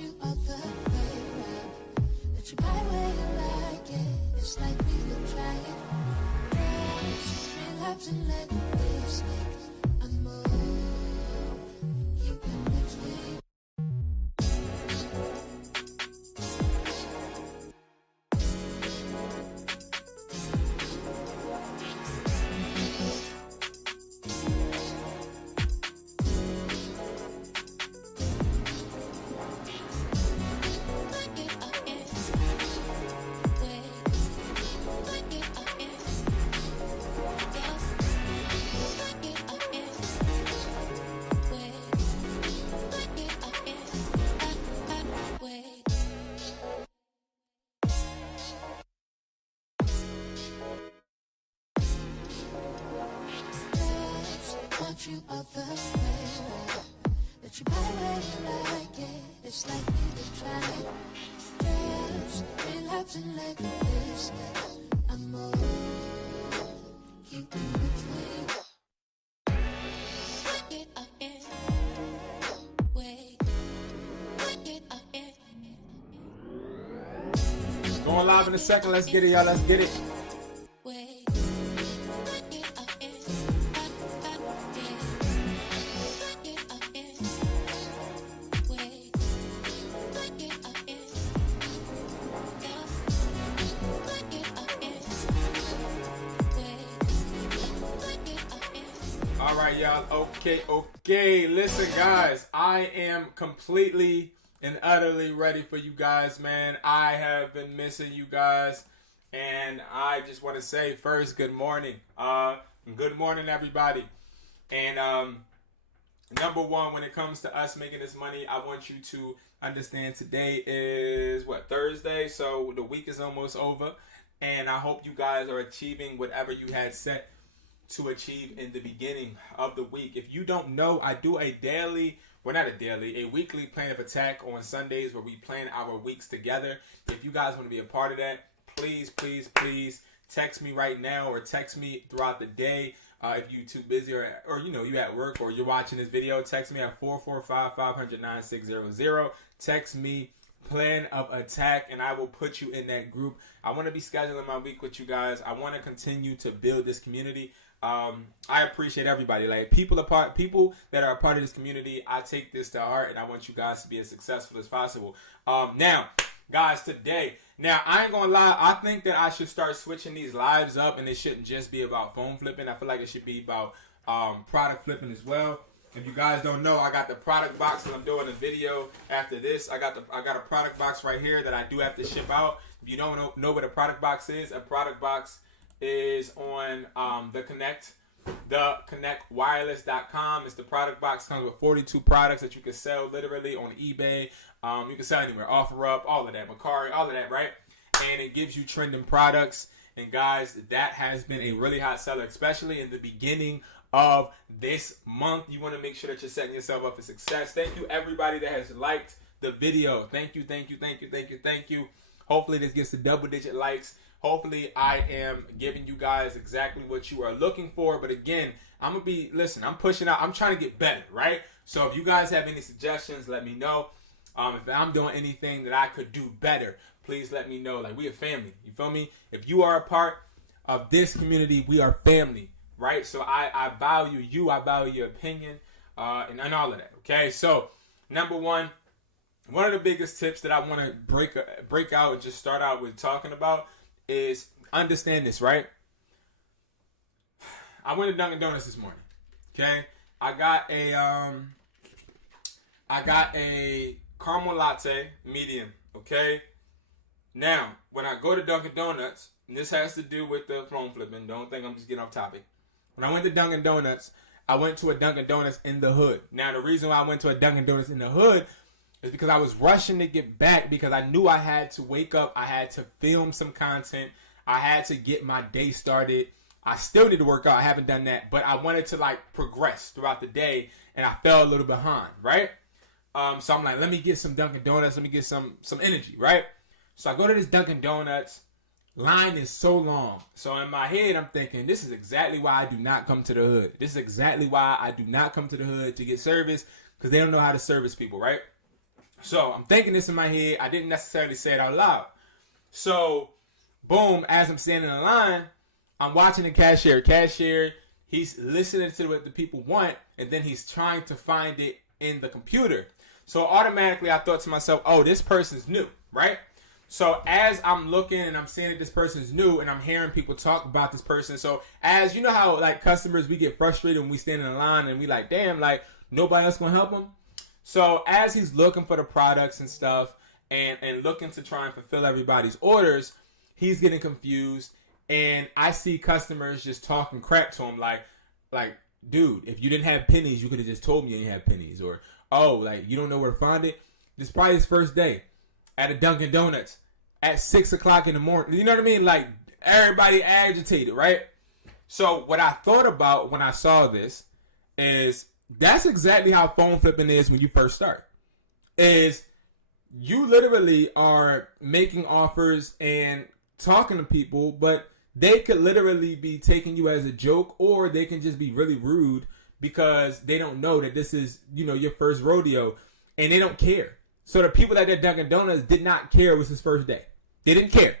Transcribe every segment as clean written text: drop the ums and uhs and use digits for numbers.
you other way around. Let you buy where you like it. It's like we would try it. Just relapse and let it slip. I'm more keep in between. You other way around. Let you buy where you like it. It's like we would try it. Just relapse and let it slip. I'm more keep in between. Break it up in. Wait. Break it up in. Going live in a second. Let's get it, y'all. Let's get it. Wait. All right, y'all. Okay. Listen, guys, I am completely and utterly ready for you guys, man. I have been missing you guys, and I just want to say first, good morning. Good morning, everybody. And number one, when it comes to us making this money, I want you to understand today is Thursday, so the week is almost over, and I hope you guys are achieving whatever you had set to achieve in the beginning of the week. If you don't know, I do a weekly plan of attack on Sundays where we plan our weeks together. If you guys want to be a part of that, please text me right now or text me throughout the day. If you're too busy or you at work or you're watching this video, text me at 445-500-9600. Text me plan of attack and I will put you in that group. I want to be scheduling my week with you guys. I want to continue to build this community. I appreciate everybody. Like people that are a part of this community, I take this to heart and I want you guys to be as successful as possible. Now, guys, today, I ain't gonna lie, I think that I should start switching these lives up and it shouldn't just be about phone flipping. I feel like it should be about product flipping as well. If you guys don't know, I got the product box that I'm doing a video after this. I got a product box right here that I do have to ship out. If you don't know what a product box is, a product box is on theconnectwireless.com. It's the product box. Comes with 42 products that you can sell literally on eBay. You can sell anywhere, OfferUp, all of that, MERCARI, all of that, right? And it gives you trending products. And guys, that has been a really hot seller, especially in the beginning of this month. You want to make sure that you're setting yourself up for success. Thank you, everybody that has liked the video. Thank you. Hopefully this gets to double-digit likes. Hopefully I am giving you guys exactly what you are looking for. But again, I'm pushing out. I'm trying to get better, right? So if you guys have any suggestions, let me know. If I'm doing anything that I could do better, please let me know. Like, we are family. You feel me? If you are a part of this community, we are family, right? So I value you. I value your opinion and all of that, okay? So, number one of the biggest tips that I want to break out and just start out with talking about is understand this, right? I went to Dunkin' Donuts this morning, okay? I got a caramel latte, medium, okay? Now, when I go to Dunkin' Donuts, and this has to do with the phone flipping, don't think I'm just getting off topic. When I went to Dunkin' Donuts, I went to a Dunkin' Donuts in the hood. Now, the reason why I went to a Dunkin' Donuts in the hood is because I was rushing to get back because I knew I had to wake up. I had to film some content. I had to get my day started. I still need to work out. I haven't done that. But I wanted to progress throughout the day, and I fell a little behind, right? So I'm like, let me get some Dunkin' Donuts. Let me get some energy, right? So I go to this Dunkin' Donuts. Line is so long. So in my head, I'm thinking, this is exactly why I do not come to the hood. This is exactly why I do not come to the hood to get service, because they don't know how to service people, right? So I'm thinking this in my head. I didn't necessarily say it out loud. So, boom, as I'm standing in line, I'm watching the cashier. He's listening to what the people want, and then he's trying to find it in the computer. So automatically I thought to myself, oh, this person's new, right? So as I'm looking and I'm seeing that this person's new and I'm hearing people talk about this person. So as you know how like customers, we get frustrated when we stand in line and we like, damn, like nobody else gonna help him. So as he's looking for the products and stuff and looking to try and fulfill everybody's orders, he's getting confused. And I see customers just talking crap to him like, dude, if you didn't have pennies, you could have just told me you didn't have pennies. Or, oh, like, you don't know where to find it? This is probably his first day at a Dunkin' Donuts at 6 o'clock in the morning. You know what I mean? Like, everybody agitated, right? So what I thought about when I saw this is that's exactly how phone flipping is when you first start. Is you literally are making offers and talking to people, but they could literally be taking you as a joke, or they can just be really rude because they don't know that this is, you know, your first rodeo, and they don't care. So the people at that Dunkin' Donuts did not care it was his first day. They didn't care.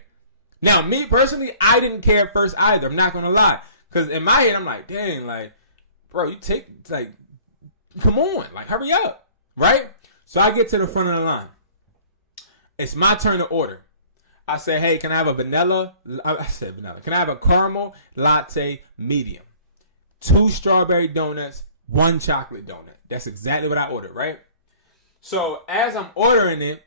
Now, me personally, I didn't care at first either. I'm not gonna lie, because in my head, I'm like, dang, like, bro, you take, like, come on, like, hurry up, right? So I get to the front of the line. It's my turn to order. I said, hey, can I have a vanilla? I said vanilla. Can I have a caramel latte medium? 2 strawberry donuts, 1 chocolate donut. That's exactly what I ordered, right? So as I'm ordering it,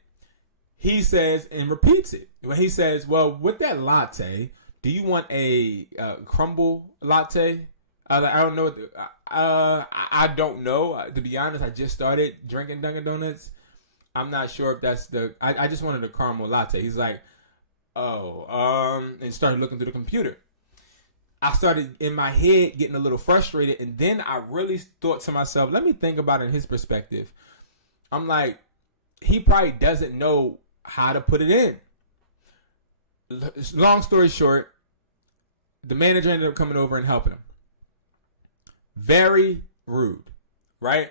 he says and repeats it. When he says, well, with that latte, do you want a crumble latte? I don't know. I don't know. To be honest, I just started drinking Dunkin' Donuts. I'm not sure if that's the... I just wanted a caramel latte. He's like, and started looking through the computer. I started in my head getting a little frustrated, and then I really thought to myself, let me think about it in his perspective. I'm like, he probably doesn't know how to put it in. Long story short, the manager ended up coming over and helping him. Very rude, right?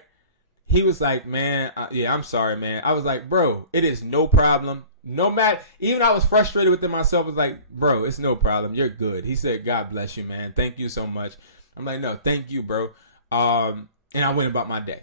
He was like, man, yeah, I'm sorry, man. I was like, bro, it is no problem. No matter, even I was frustrated within myself. I was like, bro, it's no problem. You're good. He said, God bless you, man. Thank you so much. I'm like, no, thank you, bro. And I went about my day.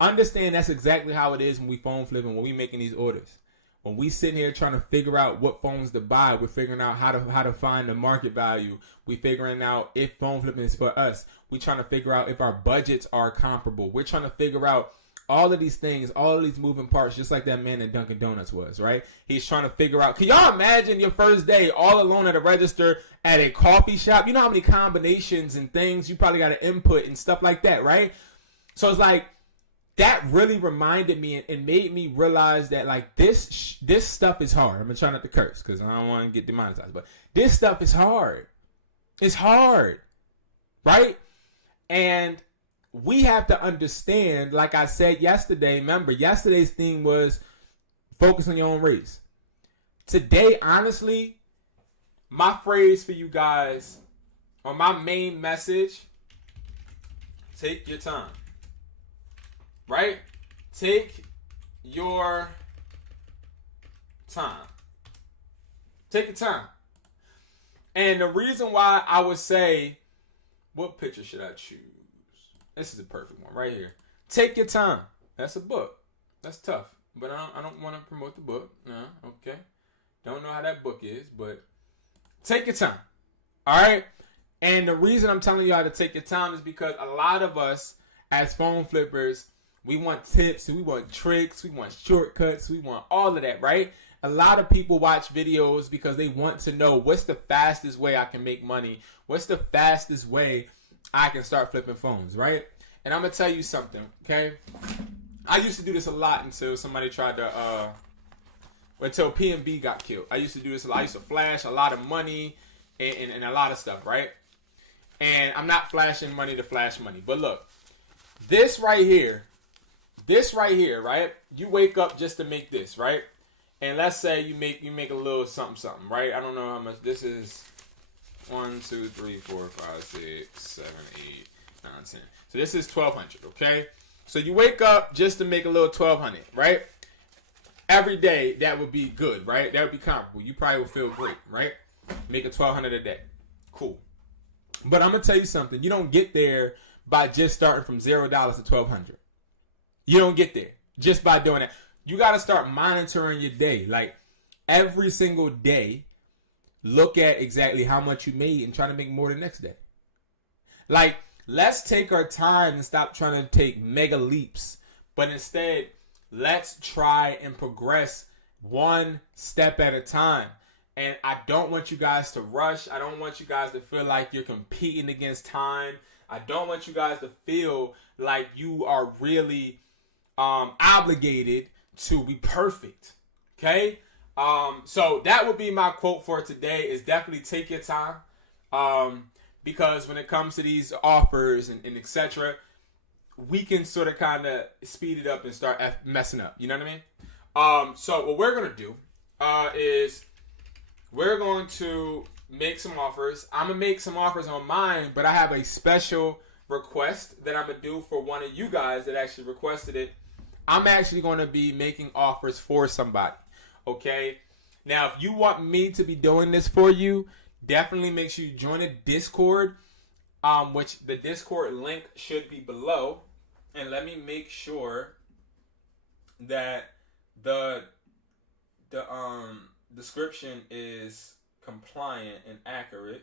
Understand that's exactly how it is when we phone flipping, when we making these orders. When we sitting here trying to figure out what phones to buy, we're figuring out how to find the market value. We figuring out if phone flipping is for us. We trying to figure out if our budgets are comparable. We're trying to figure out all of these things, all of these moving parts, just like that man in Dunkin' Donuts was, right? He's trying to figure out, can y'all imagine your first day all alone at a register at a coffee shop? You know how many combinations and things you probably got to input and stuff like that, right? So it's like, that really reminded me and made me realize that like this stuff is hard. I'm going to try not to curse because I don't want to get demonetized, but this stuff is hard. It's hard, right? And we have to understand, like I said yesterday, remember, yesterday's theme was focus on your own race. Today, honestly, my phrase for you guys, or my main message, take your time. Right? Take your time. Take your time. And the reason why I would say, what picture should I choose? This is the perfect one right here. Take your time. That's a book. That's tough. But I don't want to promote the book. No, okay. Don't know how that book is, but take your time. All right? And the reason I'm telling you how to take your time is because a lot of us as phone flippers, we want tips, we want tricks, we want shortcuts, we want all of that, right? A lot of people watch videos because they want to know what's the fastest way I can make money. What's the fastest way I can start flipping phones, right? And I'm going to tell you something, okay? I used to do this a lot until somebody tried to, until PNB got killed. I used to do this a lot. I used to flash a lot of money and a lot of stuff, right? And I'm not flashing money to flash money. But look, this right here, right? You wake up just to make this, right? And let's say you make a little something, right? I don't know how much this is. 1, 2, 3, 4, 5, 6, 7, 8, 9, 10. So this is $1,200, okay? So you wake up just to make a little $1,200, right? every day, that would be good, right? That would be comfortable. You probably would feel great, right? Making $1,200 a day. Cool. But I'm going to tell you something. You don't get there by just starting from $0 to $1,200. You don't get there just by doing that. You got to start monitoring your day. Like, every single day, look at exactly how much you made and try to make more the next day. Like, let's take our time and stop trying to take mega leaps. But instead, let's try and progress one step at a time. And I don't want you guys to rush. I don't want you guys to feel like you're competing against time. I don't want you guys to feel like you are really obligated to be perfect. Okay? So that would be my quote for today, is definitely take your time. Because when it comes to these offers and etc., we can sort of kind of speed it up and start messing up. You know what I mean? So what we're going to do is we're going to make some offers. I'm going to make some offers on mine, but I have a special request that I'm going to do for one of you guys that actually requested it. I'm actually going to be making offers for somebody. Okay? Now, if you want me to be doing this for you, definitely make sure you join the Discord, which the Discord link should be below. And let me make sure that the description is compliant and accurate,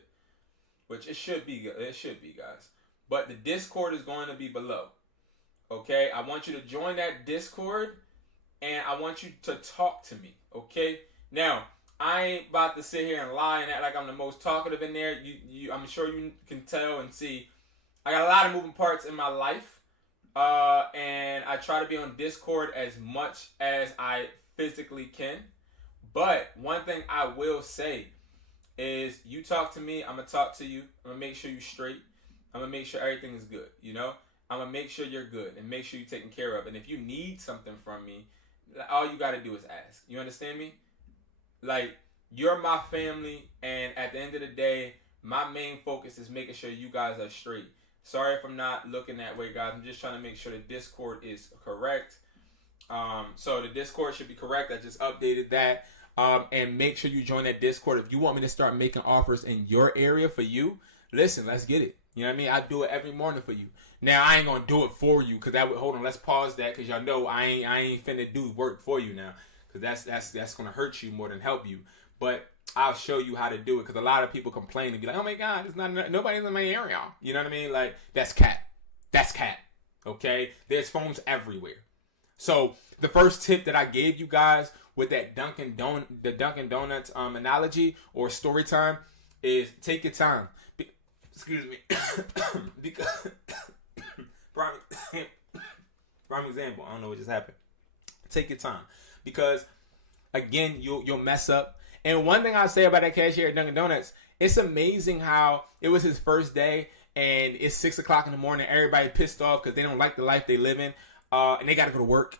which it should be. It should be, guys. But the Discord is going to be below. Okay, I want you to join that Discord, and I want you to talk to me. Okay, now I ain't about to sit here and lie and act like I'm the most talkative in there. I'm sure you can tell and see. I got a lot of moving parts in my life, and I try to be on Discord as much as I physically can. But one thing I will say is, you talk to me, I'm gonna talk to you. I'm gonna make sure you're straight. I'm gonna make sure everything is good. You know, I'm gonna make sure you're good and make sure you're taken care of. And if you need something from me, all you gotta do is ask. You understand me? Like, you're my family, and at the end of the day, my main focus is making sure you guys are straight. Sorry if I'm not looking that way, guys. I'm just trying to make sure the Discord is correct. So the Discord should be correct. I just updated that. And make sure you join that Discord. If you want me to start making offers in your area for you, listen, let's get it. You know what I mean? I do it every morning for you. Now, I ain't going to do it for you, because that would, hold on, let's pause that, because y'all know I ain't finna do work for you now, because that's going to hurt you more than help you. But I'll show you how to do it, because a lot of people complain and be like, oh my God, it's not nobody's in my area. You know what I mean? Like, that's cat. That's cat. Okay? There's phones everywhere. So the first tip that I gave you guys with that Dunkin' Donuts analogy or story time is take your time. Excuse me. Because prime example, I don't know what just happened. Take your time, because again, you'll mess up. And one thing I say about that cashier at Dunkin' Donuts, it's amazing how it was his first day and it's 6 o'clock in the morning. Everybody pissed off because they don't like the life they live in, and they got to go to work.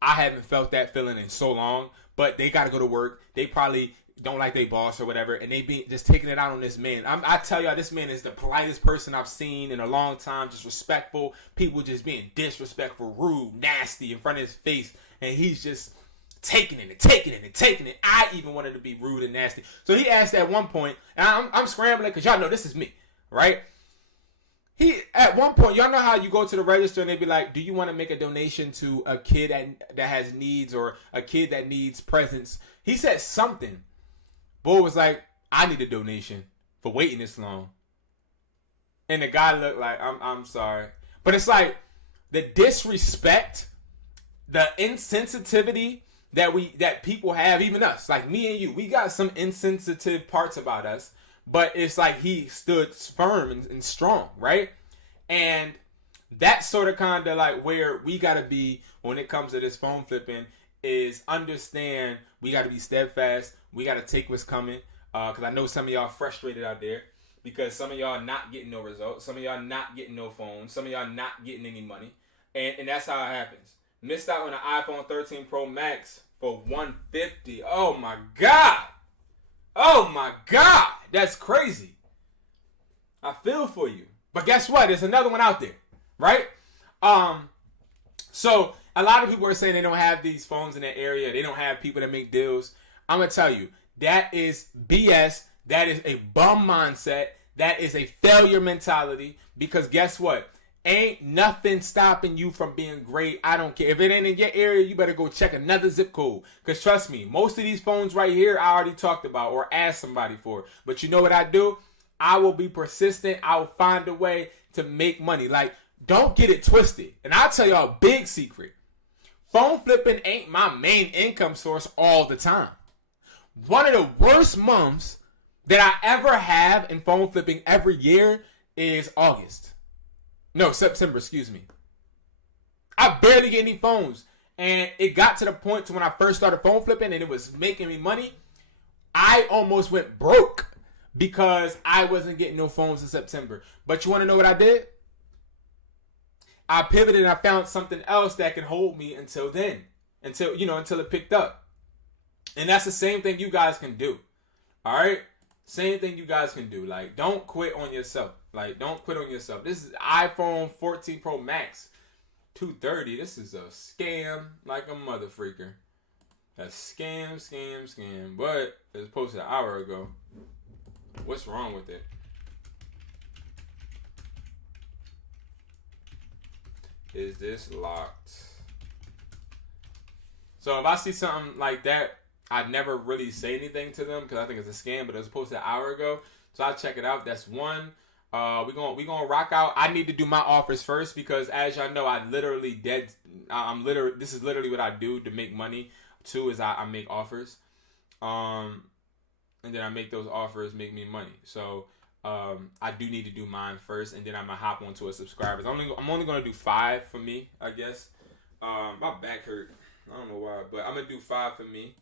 I haven't felt that feeling in so long, but they got to go to work. They probably don't like their boss or whatever, and they be just taking it out on this man. I tell y'all, this man is the politest person I've seen in a long time. Just respectful. People just being disrespectful, rude, nasty in front of his face, and he's just taking it and taking it and taking it. I even wanted to be rude and nasty. So he asked at one point, and I'm scrambling because y'all know this is me, right? He, at one point, y'all know how you go to the register and they be like, do you want to make a donation to a kid that has needs, or a kid that needs presents? He said something. Boy was like, I need a donation for waiting this long. And the guy looked like, I'm sorry. But it's like the disrespect, the insensitivity that people have, even us, like me and you, we got some insensitive parts about us. But it's like he stood firm and strong, right? And that's sort of kind of like where we got to be when it comes to this phone flipping, is understand we got to be steadfast. We got to take what's coming, because I know some of y'all frustrated out there because some of y'all not getting no results. Some of y'all not getting no phones. Some of y'all not getting any money. And that's how it happens. Missed out on an iPhone 13 Pro Max for $150. Oh, my God. Oh, my God. That's crazy. I feel for you. But guess what? There's another one out there, right? So a lot of people are saying they don't have these phones in their area. They don't have people that make deals. I'm going to tell you, that is BS. That is a bum mindset. That is a failure mentality. Because guess what? Ain't nothing stopping you from being great. I don't care. If it ain't in your area, you better go check another zip code. Because trust me, most of these phones right here, I already talked about or asked somebody for. But you know what I do? I will be persistent. I will find a way to make money. Like, don't get it twisted. And I'll tell y'all a big secret. Phone flipping ain't my main income source all the time. One of the worst months that I ever have in phone flipping every year is August. No, September, excuse me. I barely get any phones. And it got to the point to when I first started phone flipping and it was making me money, I almost went broke because I wasn't getting no phones in September. But you want to know what I did? I pivoted and I found something else that can hold me until then. Until it picked up. And that's the same thing you guys can do. All right? Same thing you guys can do. Like, don't quit on yourself. Like, don't quit on yourself. This is iPhone 14 Pro Max, $230. This is a scam like a mother freaker. A scam. But it was posted an hour ago. What's wrong with it? Is this locked? So if I see something like that, I'd never really say anything to them because I think it's a scam, but it was posted an hour ago. So I'll check it out. That's one. We're gonna rock out. I need to do my offers first because as y'all know, this is literally what I do to make money. Two is I make offers. And then I make those offers make me money. So I do need to do mine first, and then I'm gonna hop onto a subscribers. I'm only gonna do 5 for me, I guess. My back hurt. I don't know why, but I'm gonna do 5 for me.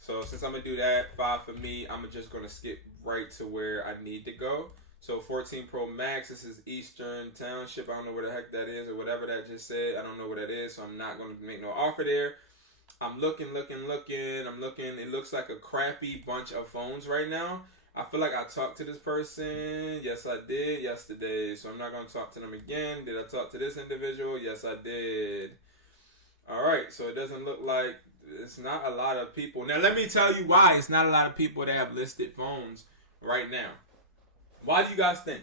So since I'm gonna do that 5 for me, I'm just gonna skip right to where I need to go. So 14 Pro Max. This is Eastern Township. I don't know where the heck that is or whatever that just said. I don't know what that is, so I'm not gonna make no offer there. I'm looking. I'm looking. It looks like a crappy bunch of phones right now. I feel like I talked to this person. Yes, I did yesterday. So I'm not going to talk to them again. Did I talk to this individual? Yes, I did. All right. So it doesn't look like it's not a lot of people. Now, let me tell you why it's not a lot of people that have listed phones right now. Why do you guys think?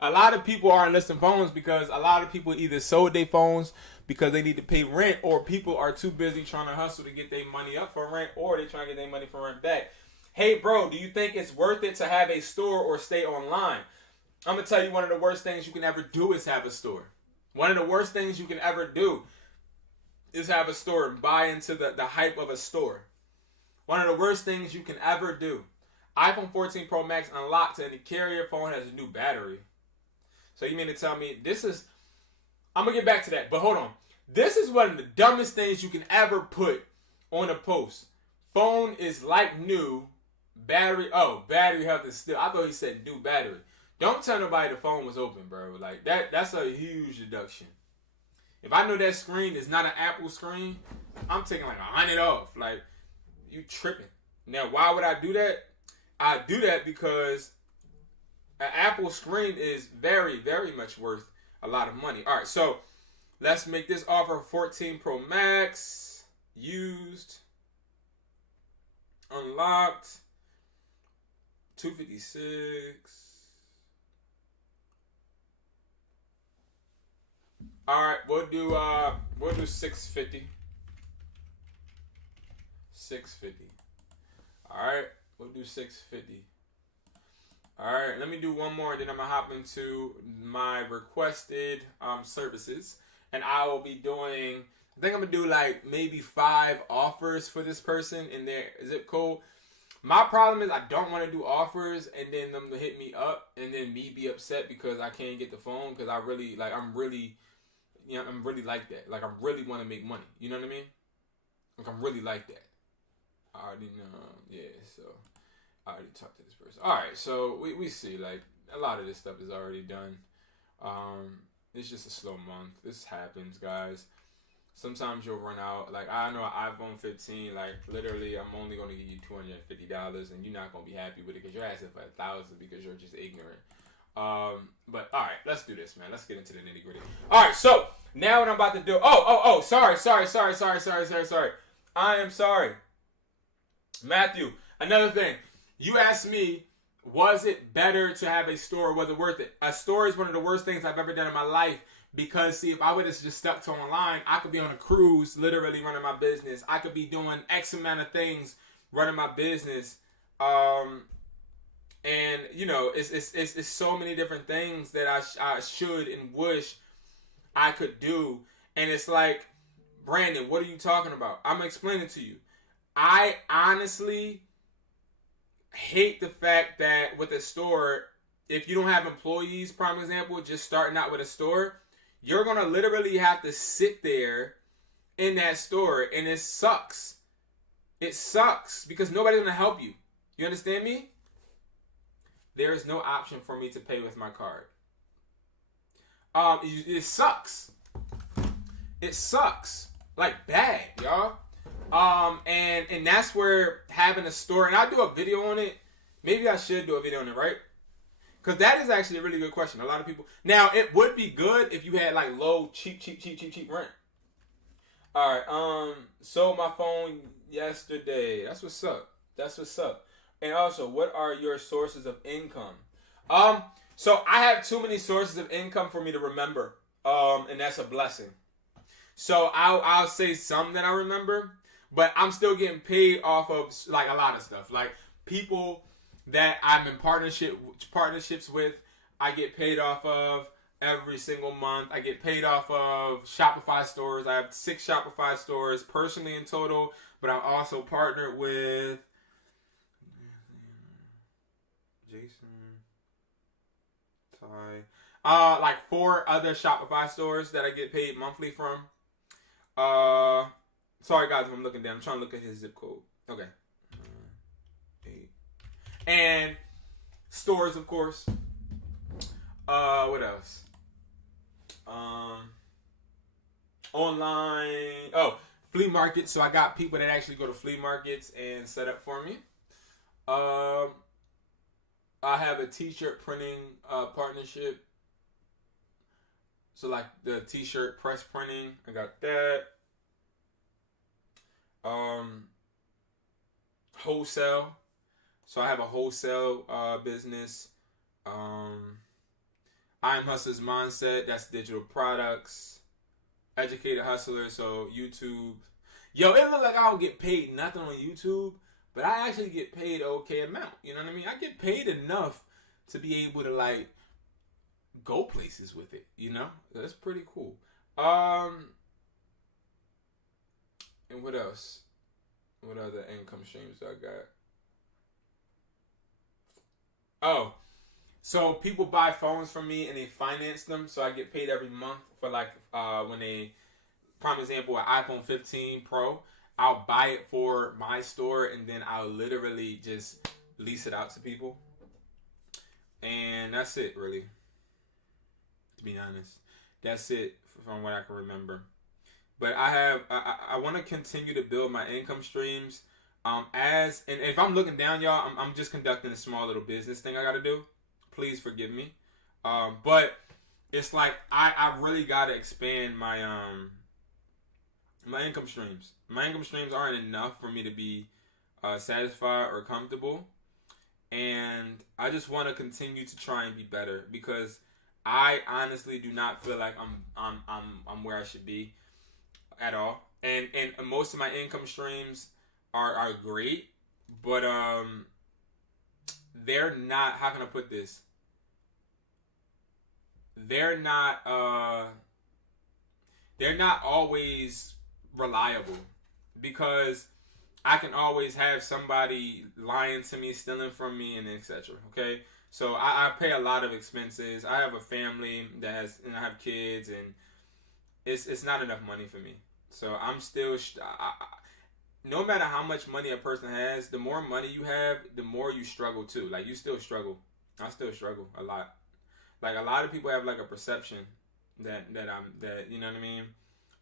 A lot of people aren't listing phones because a lot of people either sold their phones because they need to pay rent, or people are too busy trying to hustle to get their money up for rent, or they trying to get their money for rent back. Hey, bro, do you think it's worth it to have a store or stay online? I'm going to tell you one of the worst things you can ever do is have a store. One of the worst things you can ever do is have a store and buy into the hype of a store. One of the worst things you can ever do. iPhone 14 Pro Max unlocked and the carrier phone has a new battery. So you mean to tell me this is... I'm going to get back to that, but hold on. This is one of the dumbest things you can ever put on a post. Phone is like new. Battery health is still... I thought he said new battery. Don't tell nobody the phone was open, bro. Like, that's a huge deduction. If I know that screen is not an Apple screen, I'm taking like 100 off. Like, you tripping. Now, why would I do that? I do that because an Apple screen is very, very much worth a lot of money. All right, so let's make this offer 14 Pro Max, used, unlocked, 256. All right, we'll do 650. 650. All right, we'll do 650. All right, let me do one more, then I'm going to hop into my requested services. And I will be doing, I think I'm going to do like maybe 5 offers for this person in their zip code. My problem is I don't want to do offers and then them to hit me up and then me be upset because I can't get the phone because I'm really like that. Like, I really want to make money. You know what I mean? Like, I'm really like that. I already know. Yeah, so I already talked to this person. All right, so we see, like, a lot of this stuff is already done. It's just a slow month. This happens, guys. Sometimes you'll run out. Like, I know an iPhone 15, like, literally, I'm only going to give you $250, and you're not going to be happy with it because you're asking for $1,000 because you're just ignorant. But, all right, let's do this, man. Let's get into the nitty-gritty. All right, so Now what I'm about to do. Oh. Sorry. I am sorry. Matthew, another thing. You asked me, was it better to have a store or was it worth it? A store is one of the worst things I've ever done in my life because, see, if I would have just stuck to online, I could be on a cruise literally running my business. I could be doing X amount of things running my business. And, you know, it's so many different things that I should and wish I could do. And it's like, Brandon, what are you talking about? I'm going to explain it to you. I honestly hate the fact that with a store, if you don't have employees, prime example, just starting out with a store, you're going to literally have to sit there in that store. And it sucks. It sucks because nobody's going to help you. You understand me? There is no option for me to pay with my card. It sucks. It sucks. Like bad, y'all. And that's where having a store, and I'll do a video on it. Maybe I should do a video on it, right? Because that is actually a really good question. A lot of people. Now, it would be good if you had like low, cheap rent. Alright, sold my phone yesterday. That's what's up. And also, what are your sources of income? So I have too many sources of income for me to remember. And that's a blessing. So I'll say some that I remember, but I'm still getting paid off of like a lot of stuff. Like people that I'm in partnerships with, I get paid off of every single month. I get paid off of Shopify stores. I have 6 Shopify stores personally in total, but I'm also partnered with Jason, Ty, like 4 other Shopify stores that I get paid monthly from. Sorry guys if I'm looking down. I'm trying to look at his zip code. Okay. 8. And stores, of course. What else? Online. Oh, flea markets. So I got people that actually go to flea markets and set up for me. I have a t-shirt printing partnership. So like the t-shirt press printing, I got that. Wholesale. So I have a wholesale business. I'm Hustler's Mindset. That's digital products. Educated Hustler. So YouTube. Yo, it looks like I don't get paid nothing on YouTube, but I actually get paid an okay amount. You know what I mean? I get paid enough to be able to like go places with it, you know? That's pretty cool. And what else? What other income streams I got? Oh, so people buy phones from me and they finance them, so I get paid every month for like when they, prime example, an iPhone 15 Pro, I'll buy it for my store and then I'll literally just lease it out to people. And that's it, really. To be honest, that's it from what I can remember. But I want to continue to build my income streams. And if I'm looking down, y'all, I'm just conducting a small little business thing I got to do. Please forgive me. But it's like I really got to expand my my income streams. My income streams aren't enough for me to be satisfied or comfortable. And I just want to continue to try and be better because I honestly do not feel like I'm where I should be at all. And most of my income streams are great, but they're not, how can I put this? They're not always reliable because I can always have somebody lying to me, stealing from me, and etc. Okay, so I pay a lot of expenses. I have a family that has, and I have kids, and it's not enough money for me. So I'm still, no matter how much money a person has, the more money you have, the more you struggle too. Like you still struggle. I still struggle a lot. Like a lot of people have like a perception that you know what I mean.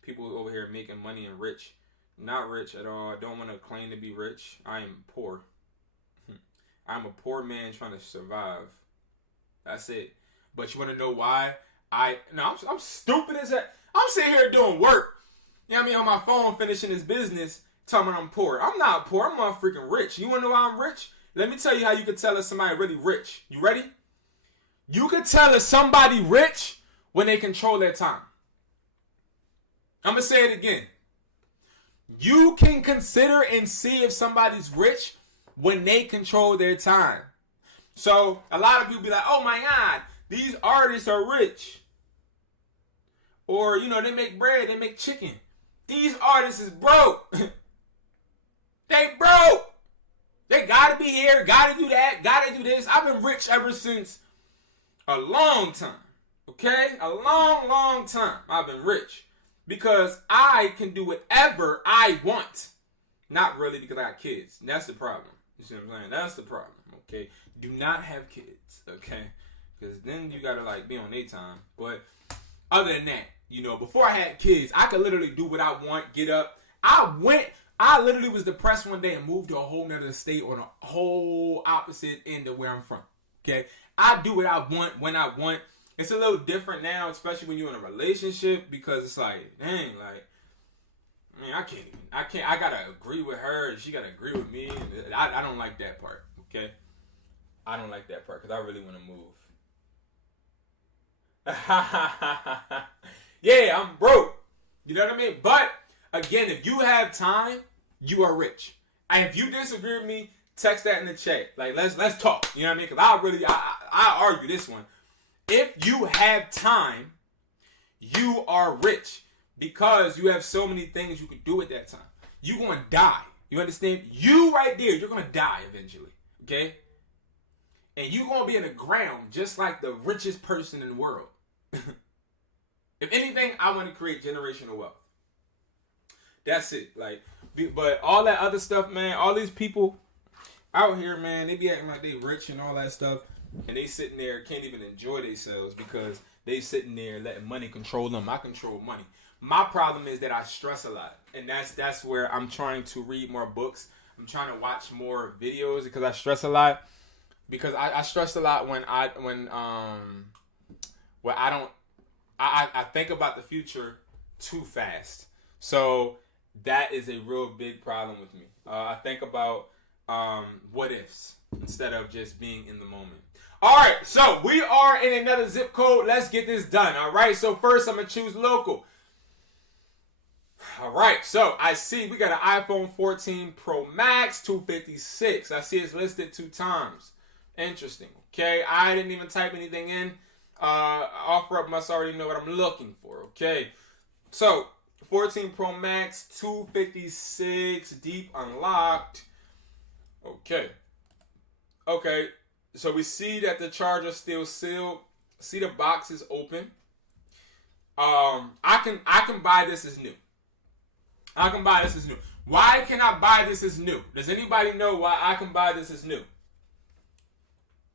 People over here making money and rich. Not rich at all. I don't want to claim to be rich. I am poor. I'm a poor man trying to survive. That's it. But you want to know why? I'm stupid as that. I'm sitting here doing work, you know what I mean, on my phone, finishing this business, telling me I'm poor. I'm not poor. I'm freaking rich. You want to know why I'm rich? Let me tell you how you can tell if somebody really rich. You ready? You can tell if somebody rich when they control their time. I'm going to say it again. You can consider and see if somebody's rich when they control their time. So a lot of people be like, oh my God, these artists are rich. Or, you know, they make bread, they make chicken. These artists is broke. They broke. They gotta be here, gotta do that, gotta do this. I've been rich ever since a long time. Okay? A long, long time I've been rich. Because I can do whatever I want. Not really because I got kids. That's the problem. You see what I'm saying? That's the problem. Okay? Do not have kids. Okay? Because then you gotta like be on their time. But other than that, you know, before I had kids, I could literally do what I want, get up. I literally was depressed one day and moved to a whole nother state on a whole opposite end of where I'm from. Okay? I do what I want when I want. It's a little different now, especially when you're in a relationship, because it's like, dang, like, I mean, I gotta agree with her, and she gotta agree with me. I don't like that part, okay? I don't like that part, because I really want to move. Yeah, I'm broke. You know what I mean? But, again, if you have time, you are rich. And if you disagree with me, text that in the chat. Like, let's talk. You know what I mean? Because I argue this one. If you have time, you are rich because you have so many things you can do at that time. You're going to die. You understand? You right there, you're going to die eventually. Okay? And you're going to be in the ground just like the richest person in the world. If anything, I want to create generational wealth. That's it. Like, but all that other stuff, man, all these people out here, man, they be acting like they rich and all that stuff. And they sitting there, can't even enjoy themselves because they sitting there letting money control them. I control money. My problem is that I stress a lot. And that's where I'm trying to read more books. I'm trying to watch more videos because I stress a lot. Because I stress a lot when I think about the future too fast. So that is a real big problem with me. I think about what ifs instead of just being in the moment. All right, so we are in another zip code. Let's get this done. All right, so first I'm going to choose local. All right, so I see we got an iPhone 14 Pro Max 256. I see it's listed 2 times. Interesting. Okay, I didn't even type anything in. OfferUp must already know what I'm looking for. Okay, so 14 Pro Max 256 deep unlocked. Okay. So we see that the charger's still sealed. See the box is open. I can buy this as new. I can buy this as new. Why can I buy this as new? Does anybody know why I can buy this as new?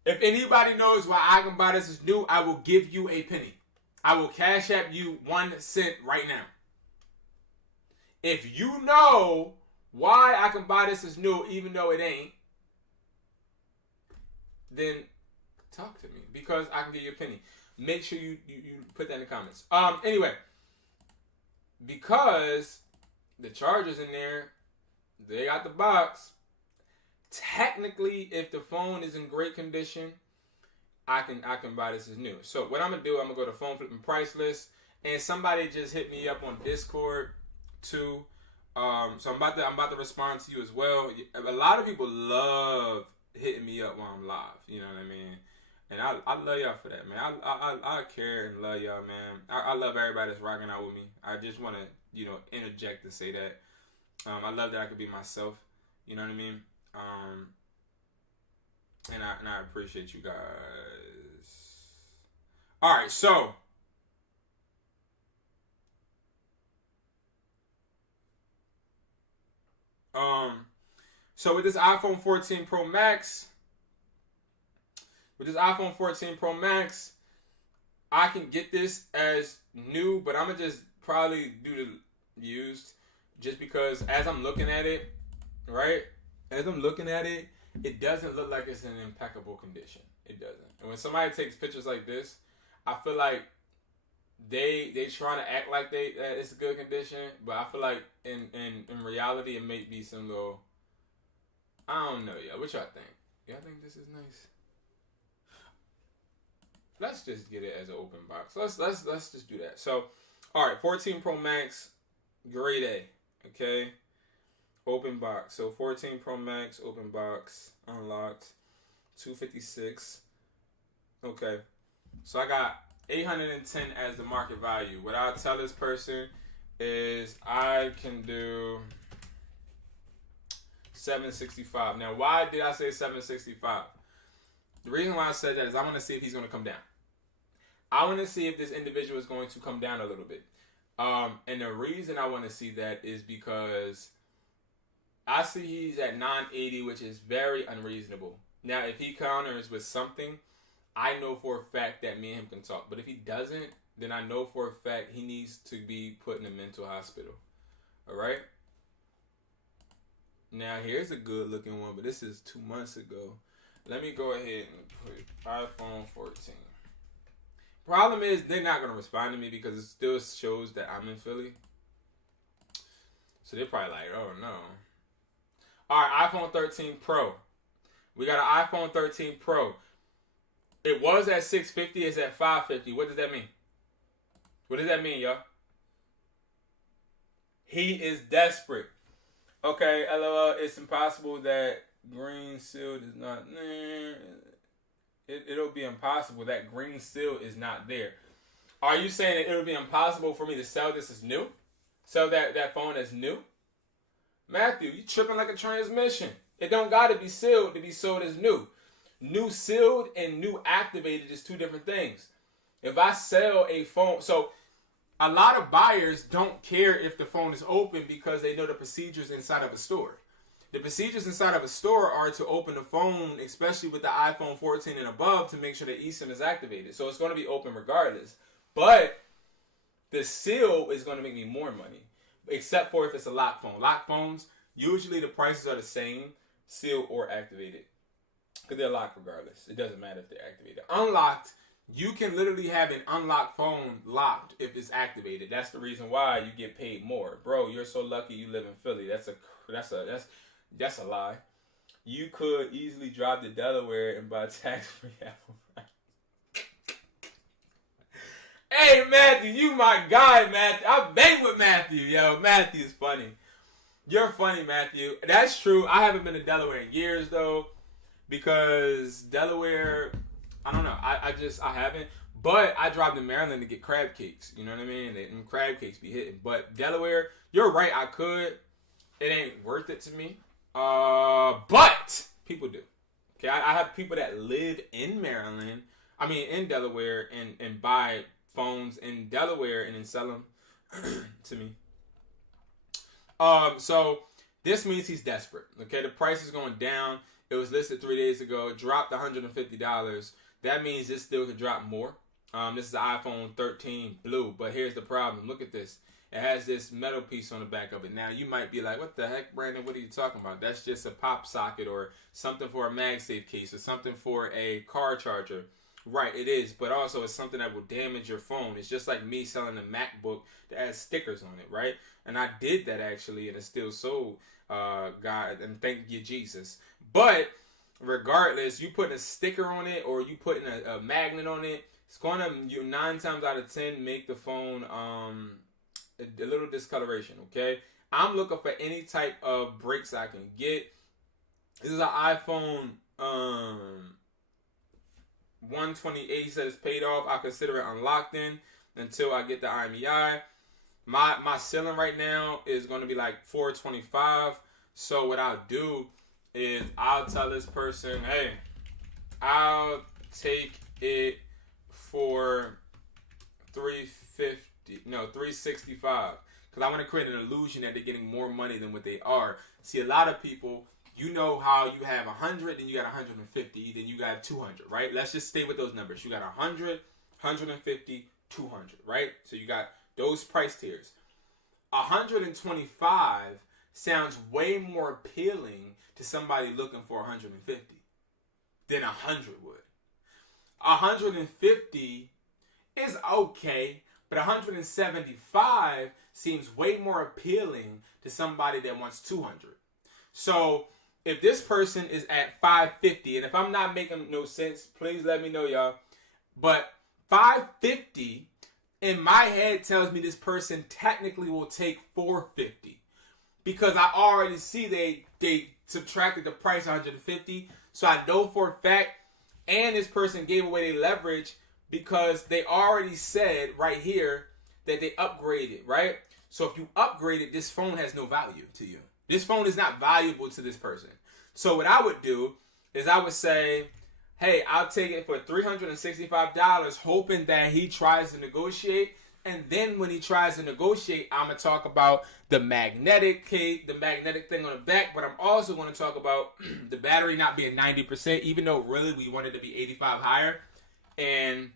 If anybody knows why I can buy this as new, I will give you a penny. I will cash app you 1 cent right now. If you know why I can buy this as new, even though it ain't, then talk to me because I can give you a penny. Make sure you put that in the comments. Anyway, because the charger's in there, they got the box. Technically, if the phone is in great condition, I can buy this as new. So what I'm gonna do, I'm gonna go to phone flipping price list, and somebody just hit me up on Discord too. So I'm about to respond to you as well. A lot of people love hitting me up while I'm live, you know what I mean? And I love y'all for that, man. I care and love y'all, man. I love everybody that's rocking out with me. I just want to, interject and say that. I love that I could be myself, you know what I mean? And I appreciate you guys. All right, so with this iPhone 14 Pro Max, I can get this as new, but I'm gonna just probably do the used, just because as I'm looking at it, right? As I'm looking at it, it doesn't look like it's in impeccable condition. It doesn't. And when somebody takes pictures like this, I feel like they trying to act like that it's a good condition, but I feel like in reality it may be some little, I don't know, y'all. What y'all think? Y'all think this is nice? Let's just get it as an open box. Let's just do that. So, all right, 14 Pro Max, grade A. Okay, open box. So 14 Pro Max, open box, unlocked, 256. Okay, so I got 810 as the market value. What I'll tell this person is I can do 765. Now, why did I say 765? The reason why I said that is I want to see if he's going to come down. I want to see if this individual is going to come down a little bit. And the reason I want to see that is because I see he's at 980, which is very unreasonable. Now, if he counters with something, I know for a fact that me and him can talk. But if he doesn't, then I know for a fact he needs to be put in a mental hospital. All right? Now, here's a good looking one, but this is 2 months ago. Let me go ahead and put iPhone 14. Problem is, they're not going to respond to me because it still shows that I'm in Philly. So they're probably like, oh no. All right, iPhone 13 Pro. We got an iPhone 13 Pro. It was at 650, it's at 550. What does that mean? What does that mean, y'all? He is desperate. Okay, LOL, it's impossible that green seal is not there. It'll be impossible that green seal is not there. Are you saying that it'll be impossible for me to sell this as new? Sell that phone as new? Matthew, you tripping like a transmission. It don't got to be sealed to be sold as new. New sealed and new activated is two different things. If I sell a phone, so a lot of buyers don't care if the phone is open because they know the procedures inside of a store. The procedures inside of a store are to open the phone, especially with the iPhone 14 and above, to make sure that eSIM is activated. So it's going to be open regardless. But the seal is going to make me more money, except for if it's a locked phone. Locked phones, usually the prices are the same, sealed or activated, because they're locked regardless. It doesn't matter if they're activated. Unlocked, you can literally have an unlocked phone locked if it's activated. That's the reason why you get paid more. Bro, you're so lucky you live in Philly. That's a lie. You could easily drive to Delaware and buy tax-free Apple. Hey, Matthew, you my guy, Matthew. I bang with Matthew. Yo, Matthew's funny. You're funny, Matthew. That's true. I haven't been to Delaware in years, though, because Delaware, I don't know. I haven't. But I drive to Maryland to get crab cakes. You know what I mean? And crab cakes be hitting. But Delaware, you're right. I could. It ain't worth it to me. But people do. Okay, I have people that live in Maryland. I mean, in Delaware, and buy phones in Delaware and then sell them to me. So this means he's desperate. Okay, the price is going down. It was listed 3 days ago. It dropped $150. That means it still could drop more. This is the iPhone 13 Blue, but here's the problem. Look at this. It has this metal piece on the back of it. Now, you might be like, what the heck, Brandon? What are you talking about? That's just a pop socket or something for a MagSafe case or something for a car charger. Right, it is, but also it's something that will damage your phone. It's just like me selling a MacBook that has stickers on it, right? And I did that actually, and it's still sold, God, and thank you, Jesus. But regardless, you put a sticker on it or you putting a magnet on it, it's going to, 9 times out of 10, make the phone a little discoloration, okay? I'm looking for any type of breaks I can get. This is an iPhone 128 said it's paid off. I consider it unlocked in until I get the IMEI. My ceiling right now is going to be like 425. So what I'll do is I'll tell this person, hey, I'll take it for 365. Because I want to create an illusion that they're getting more money than what they are. See, a lot of people, you know how you have 100, then you got 150, then you got 200, right? Let's just stay with those numbers. You got 100, 150, 200, right? So you got those price tiers. 125 sounds way more appealing to somebody looking for 150 than 100 would. 150 is okay, But 175 seems way more appealing to somebody that wants 200. So if this person is at 550, and if I'm not making no sense, please let me know, y'all. But 550 in my head tells me this person technically will take 450, because I already see they subtracted the price 150. So I know for a fact, and this person gave away their leverage because they already said right here that they upgraded, right? So if you upgraded, this phone has no value to you. This phone is not valuable to this person. So what I would do is I would say, hey, I'll take it for $365, hoping that he tries to negotiate. And then when he tries to negotiate, I'm going to talk about the magnetic case, the magnetic thing on the back. But I'm also going to talk about the battery not being 90%, even though really we want it to be 85 higher. And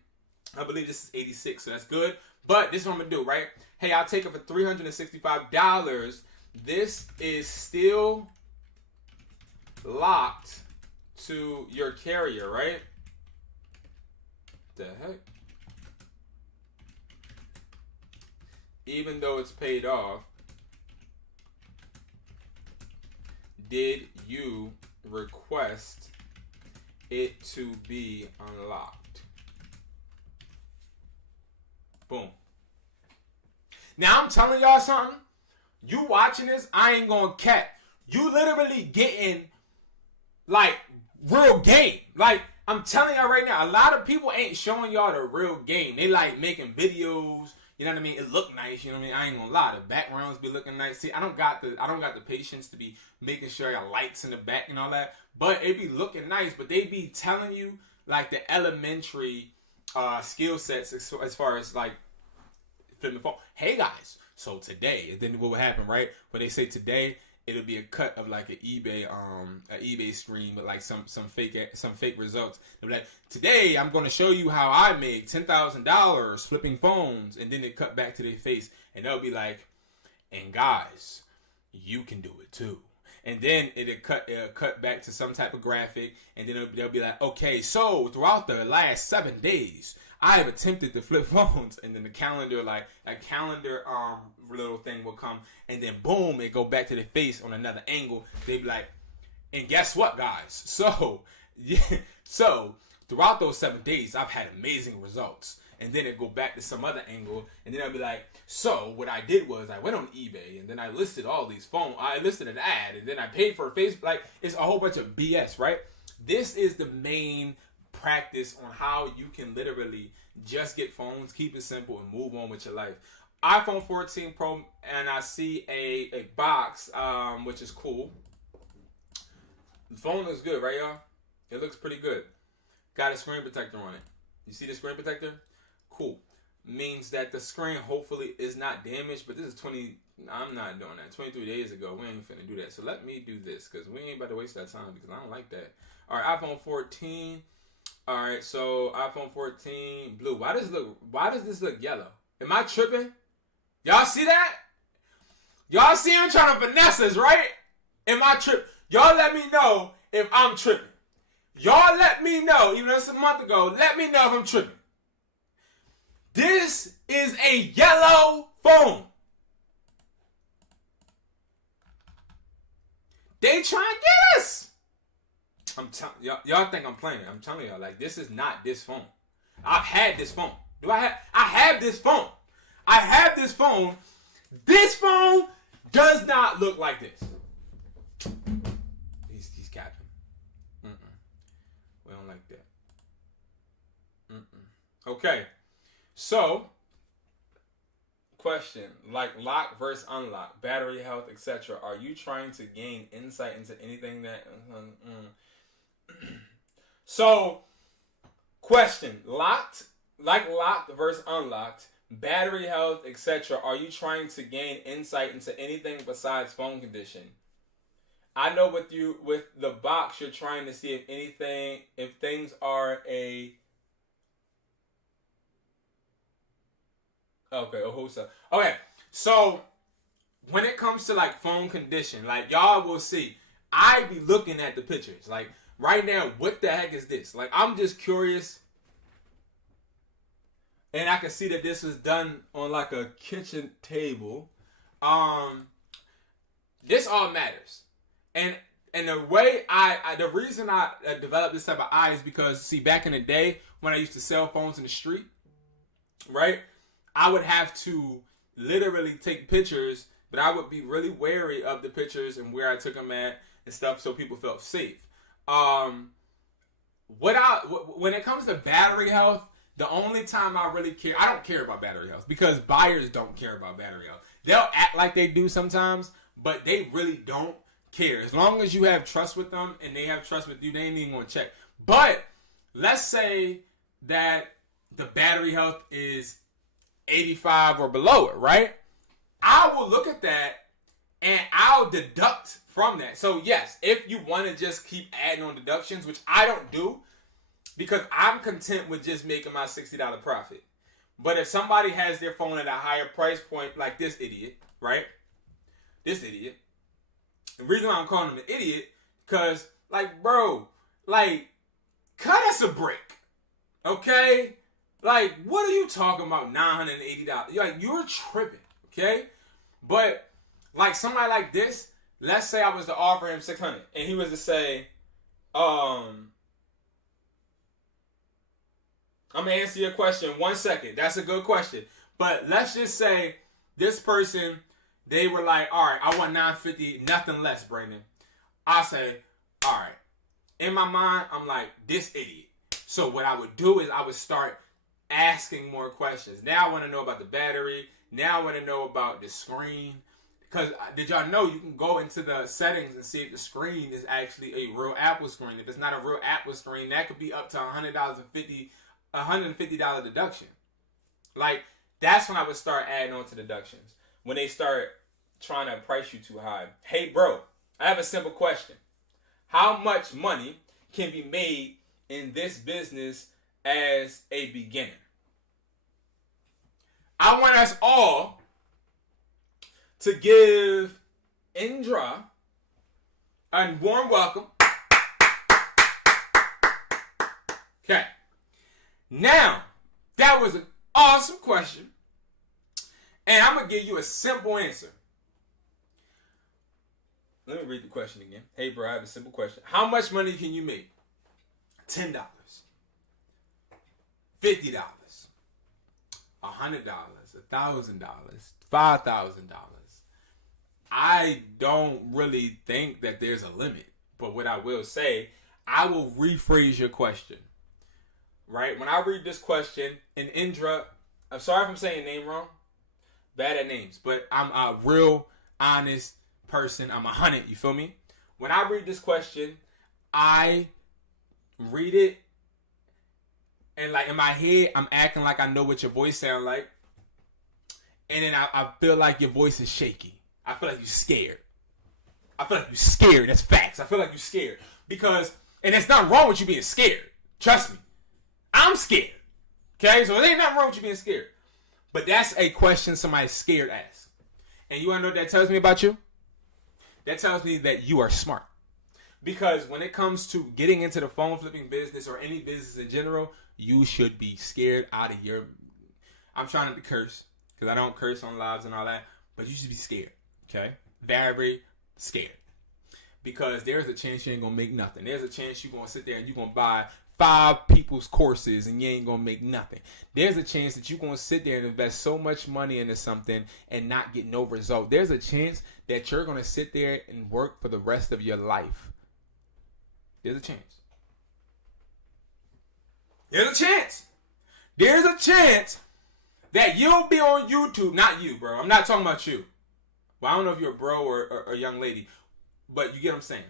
I believe this is 86, so that's good. But this is what I'm going to do, right? Hey, I'll take it for $365. This is still locked to your carrier, right? The heck? Even though it's paid off, did you request it to be unlocked? Boom. Now I'm telling y'all something. You watching this, I ain't gonna cap. You literally getting like real game. Like, I'm telling y'all right now, a lot of people ain't showing y'all the real game. They like making videos. You know what I mean? It look nice. You know what I mean? I ain't gonna lie. The backgrounds be looking nice. See, I don't got the patience to be making sure I got lights in the back and all that. But it be looking nice. But they be telling you like the elementary skill sets as far as like flipping the phone. Hey guys, so today, and then what would happen, right? When they say today, it'll be a cut of like an eBay screen with like some fake results. They'll be like, today I'm going to show you how I make $10,000 flipping phones, and then they cut back to their face, and they'll be like, and guys, you can do it too. And then it'll cut back to some type of graphic, and then they'll be like, okay, so throughout the last 7 days, I have attempted to flip phones, and then the calendar, like a calendar little thing will come, and then boom, it go back to the face on another angle. They be like, and guess what, guys? So yeah, so throughout those 7 days, I've had amazing results. And then it go back to some other angle, and then I'll be like, so what I did was I went on eBay, and then I listed all these phones. I listed an ad, and then I paid for a face. Like, it's a whole bunch of BS, right? This is the main practice on how you can literally just get phones, keep it simple, and move on with your life. iPhone 14 Pro, and I see a box, which is cool. The phone looks good, right, y'all? It looks pretty good. Got a screen protector on it. You see the screen protector? Cool. Means that the screen hopefully is not damaged, but this is I'm not doing that. 23 days ago, we ain't finna do that. So let me do this, because we ain't about to waste that time, because I don't like that. All right, iPhone 14. All right, so iPhone 14 blue. Why does this look yellow? Am I tripping? Y'all see that? Y'all see I'm trying to finesse us, right? Am I tripping? Y'all let me know if I'm tripping. Y'all let me know, even though it's a month ago, let me know if I'm tripping. This is a yellow phone. They trying to get us. I'm telling y'all think I'm playing. I'm telling y'all, like, this is not this phone. I've had this phone. I have this phone. I have this phone. This phone does not look like this. He's capping. We don't like that. Okay. So, question, like lock versus unlock, battery health, etc. Are you trying to gain insight into anything that... So, question, locked versus unlocked, battery health, etc. Are you trying to gain insight into anything besides phone condition? I know with the box, you're trying to see if things are a... Okay, a wholesale. Okay, so when it comes to like phone condition, like y'all will see, I be looking at the pictures. Like right now, what the heck is this? Like I'm just curious. and I can see that this was done on like a kitchen table. This all matters, and the way the reason I developed this type of eye is because, see, back in the day when I used to sell phones in the street, right, I would have to literally take pictures, but I would be really wary of the pictures and where I took them at and stuff, so people felt safe. When it comes to battery health, the only time I really care, I don't care about battery health because buyers don't care about battery health. They'll act like they do sometimes, but they really don't care. As long as you have trust with them and they have trust with you, they ain't even gonna check. But let's say that the battery health is 85 or below it, right? I will look at that and I'll deduct from that. So yes, if you want to just keep adding on deductions, which I don't do, because I'm content with just making my $60 profit. But if somebody has their phone at a higher price point, like this idiot, right? This idiot. The reason why I'm calling him an idiot, because, like, bro, like, cut us a break, okay? Like, what are you talking about, $980? Like, you're tripping, okay? But, like, somebody like this, let's say I was to offer him $600, and he was to say, I'm going to answer your question 1 second. That's a good question. But let's just say this person, they were like, all right, I want $950, nothing less, Brandon. I say, all right. In my mind, I'm like, this idiot. So what I would do is I would start asking more questions. Now I want to know about the battery. Now I want to know about the screen. Because did y'all know you can go into the settings and see if the screen is actually a real Apple screen. If it's not a real Apple screen, that could be up to $150 deduction. Like, that's when I would start adding on to deductions. When they start trying to price you too high. Hey, bro, I have a simple question. How much money can be made in this business as a beginner? I want us all to give Indra a warm welcome. Okay. Now, that was an awesome question. And I'm going to give you a simple answer. Let me read the question again. Hey, bro, I have a simple question. How much money can you make? $10, $50, $100, $1,000, $5,000. I don't really think that there's a limit. But what I will say, I will rephrase your question. Right? When I read this question, and Indra, I'm sorry if I'm saying your name wrong. Bad at names. But I'm a real honest person. I'm 100. You feel me? When I read this question, I read it, and like in my head, I'm acting like I know what your voice sounds like. And then I feel like your voice is shaky. I feel like you're scared. That's facts. I feel like you're scared. Because, and there's nothing wrong with you being scared. Trust me. I'm scared. Okay? So there ain't nothing wrong with you being scared. But that's a question somebody's scared asks. And you want to know what that tells me about you? That tells me that you are smart. Because when it comes to getting into the phone flipping business or any business in general, you should be scared out of your... I'm trying not to curse, because I don't curse on lives and all that, but you should be scared. Okay? Very scared. Because there's a chance you ain't going to make nothing. There's a chance you're going to sit there and you're going to buy 5 people's courses and you ain't going to make nothing. There's a chance that you're going to sit there and invest so much money into something and not get no result. There's a chance that you're going to sit there and work for the rest of your life. There's a chance. There's a chance. There's a chance that you'll be on YouTube. Not you, bro. I'm not talking about you. Well, I don't know if you're a bro or a young lady, but you get what I'm saying.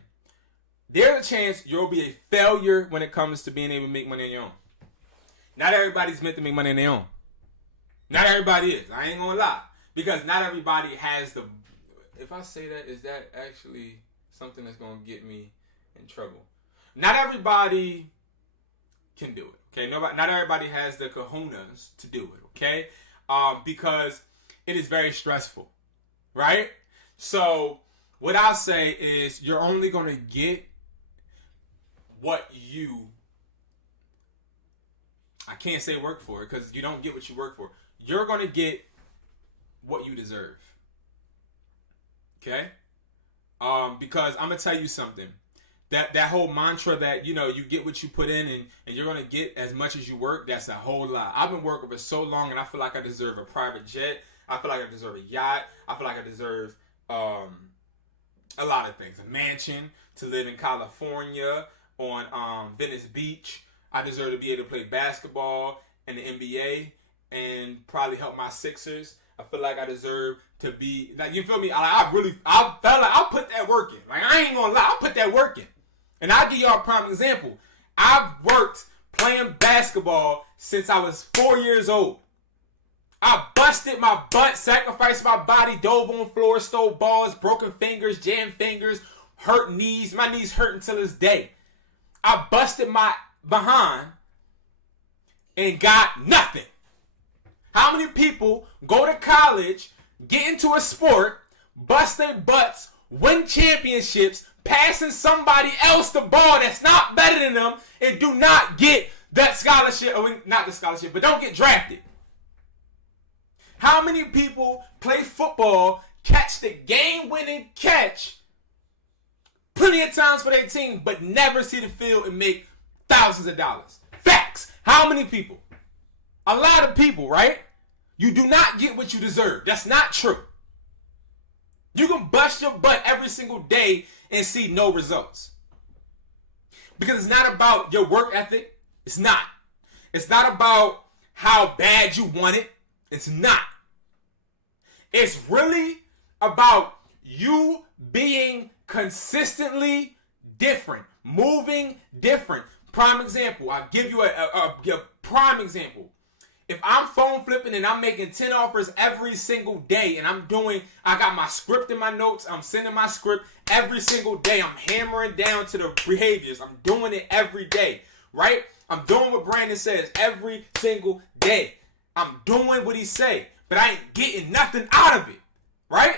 There's a chance you'll be a failure when it comes to being able to make money on your own. Not everybody's meant to make money on their own. Not everybody is. I ain't gonna lie. Because not everybody has the... If I say that, is that actually something that's gonna get me in trouble? Not everybody can do it. Okay? Not everybody has the kahunas to do it. Okay? Because it is very stressful. Right? So, what I'll say is you're only gonna get what you... I can't say work for it because you don't get what you work for. You're going to get what you deserve. Okay? Because I'm going to tell you something. That whole mantra that, you get what you put in and you're going to get as much as you work, that's a whole lot. I've been working for so long and I feel like I deserve a private jet. I feel like I deserve a yacht. I feel like I deserve a lot of things. A mansion, to live in California, on Venice Beach. I deserve to be able to play basketball in the NBA and probably help my Sixers. I feel like I deserve to be, like, you feel me? I felt like I'll put that work in. Like, I ain't gonna lie, I'll put that work in. And I'll give y'all a prime example. I've worked playing basketball since I was 4 years old. I busted my butt, sacrificed my body, dove on floor, stole balls, broken fingers, jammed fingers, hurt knees. My knees hurt until this day. I busted my behind and got nothing. How many people go to college, get into a sport, bust their butts, win championships, passing somebody else the ball that's not better than them, and do not get that scholarship, or not the scholarship, but don't get drafted? How many people play football, catch the game-winning catch plenty of times for their team, but never see the field and make thousands of dollars? Facts. How many people? A lot of people, right? You do not get what you deserve. That's not true. You can bust your butt every single day and see no results. Because it's not about your work ethic. It's not. It's not about how bad you want it. It's not. It's really about you being consistently different, moving different. Prime example. I'll give you a prime example. If I'm phone flipping and I'm making 10 offers every single day and I got my script in my notes, I'm sending my script every single day. I'm hammering down to the behaviors. I'm doing it every day, right? I'm doing what Brandon says every single day. I'm doing what he say, but I ain't getting nothing out of it, right?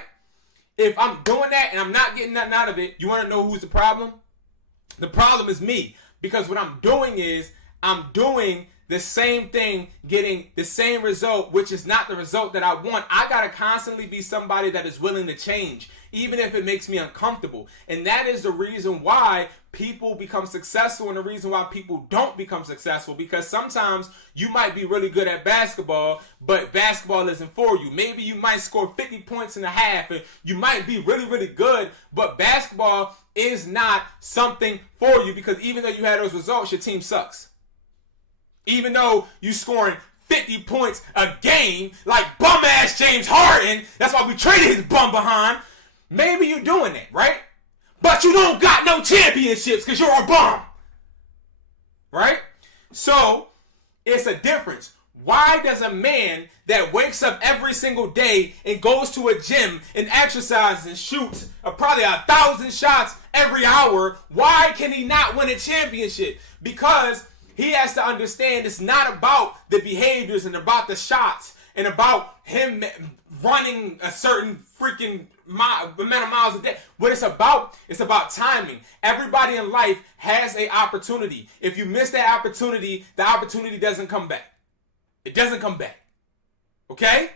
If I'm doing that and I'm not getting nothing out of it, you want to know who's the problem? The problem is me, because what I'm doing is I'm doing the same thing, getting the same result, which is not the result that I want. I got to constantly be somebody that is willing to change, even if it makes me uncomfortable. And that is the reason why people become successful and the reason why people don't become successful, because sometimes you might be really good at basketball, but basketball isn't for you. Maybe you might score 50 points in a half and you might be really, really good, but basketball is not something for you, because even though you had those results, your team sucks. Even though you scoring 50 points a game like bum-ass James Harden, that's why we traded his bum behind. Maybe you're doing that, right? But you don't got no championships because you're a bum. Right? So, it's a difference. Why does a man that wakes up every single day and goes to a gym and exercises and shoots probably 1,000 shots every hour, why can he not win a championship? Because he has to understand it's not about the behaviors and about the shots and about him running a certain freaking amount of miles a day. What it's about timing. Everybody in life has an opportunity. If you miss that opportunity, the opportunity doesn't come back. It doesn't come back. Okay?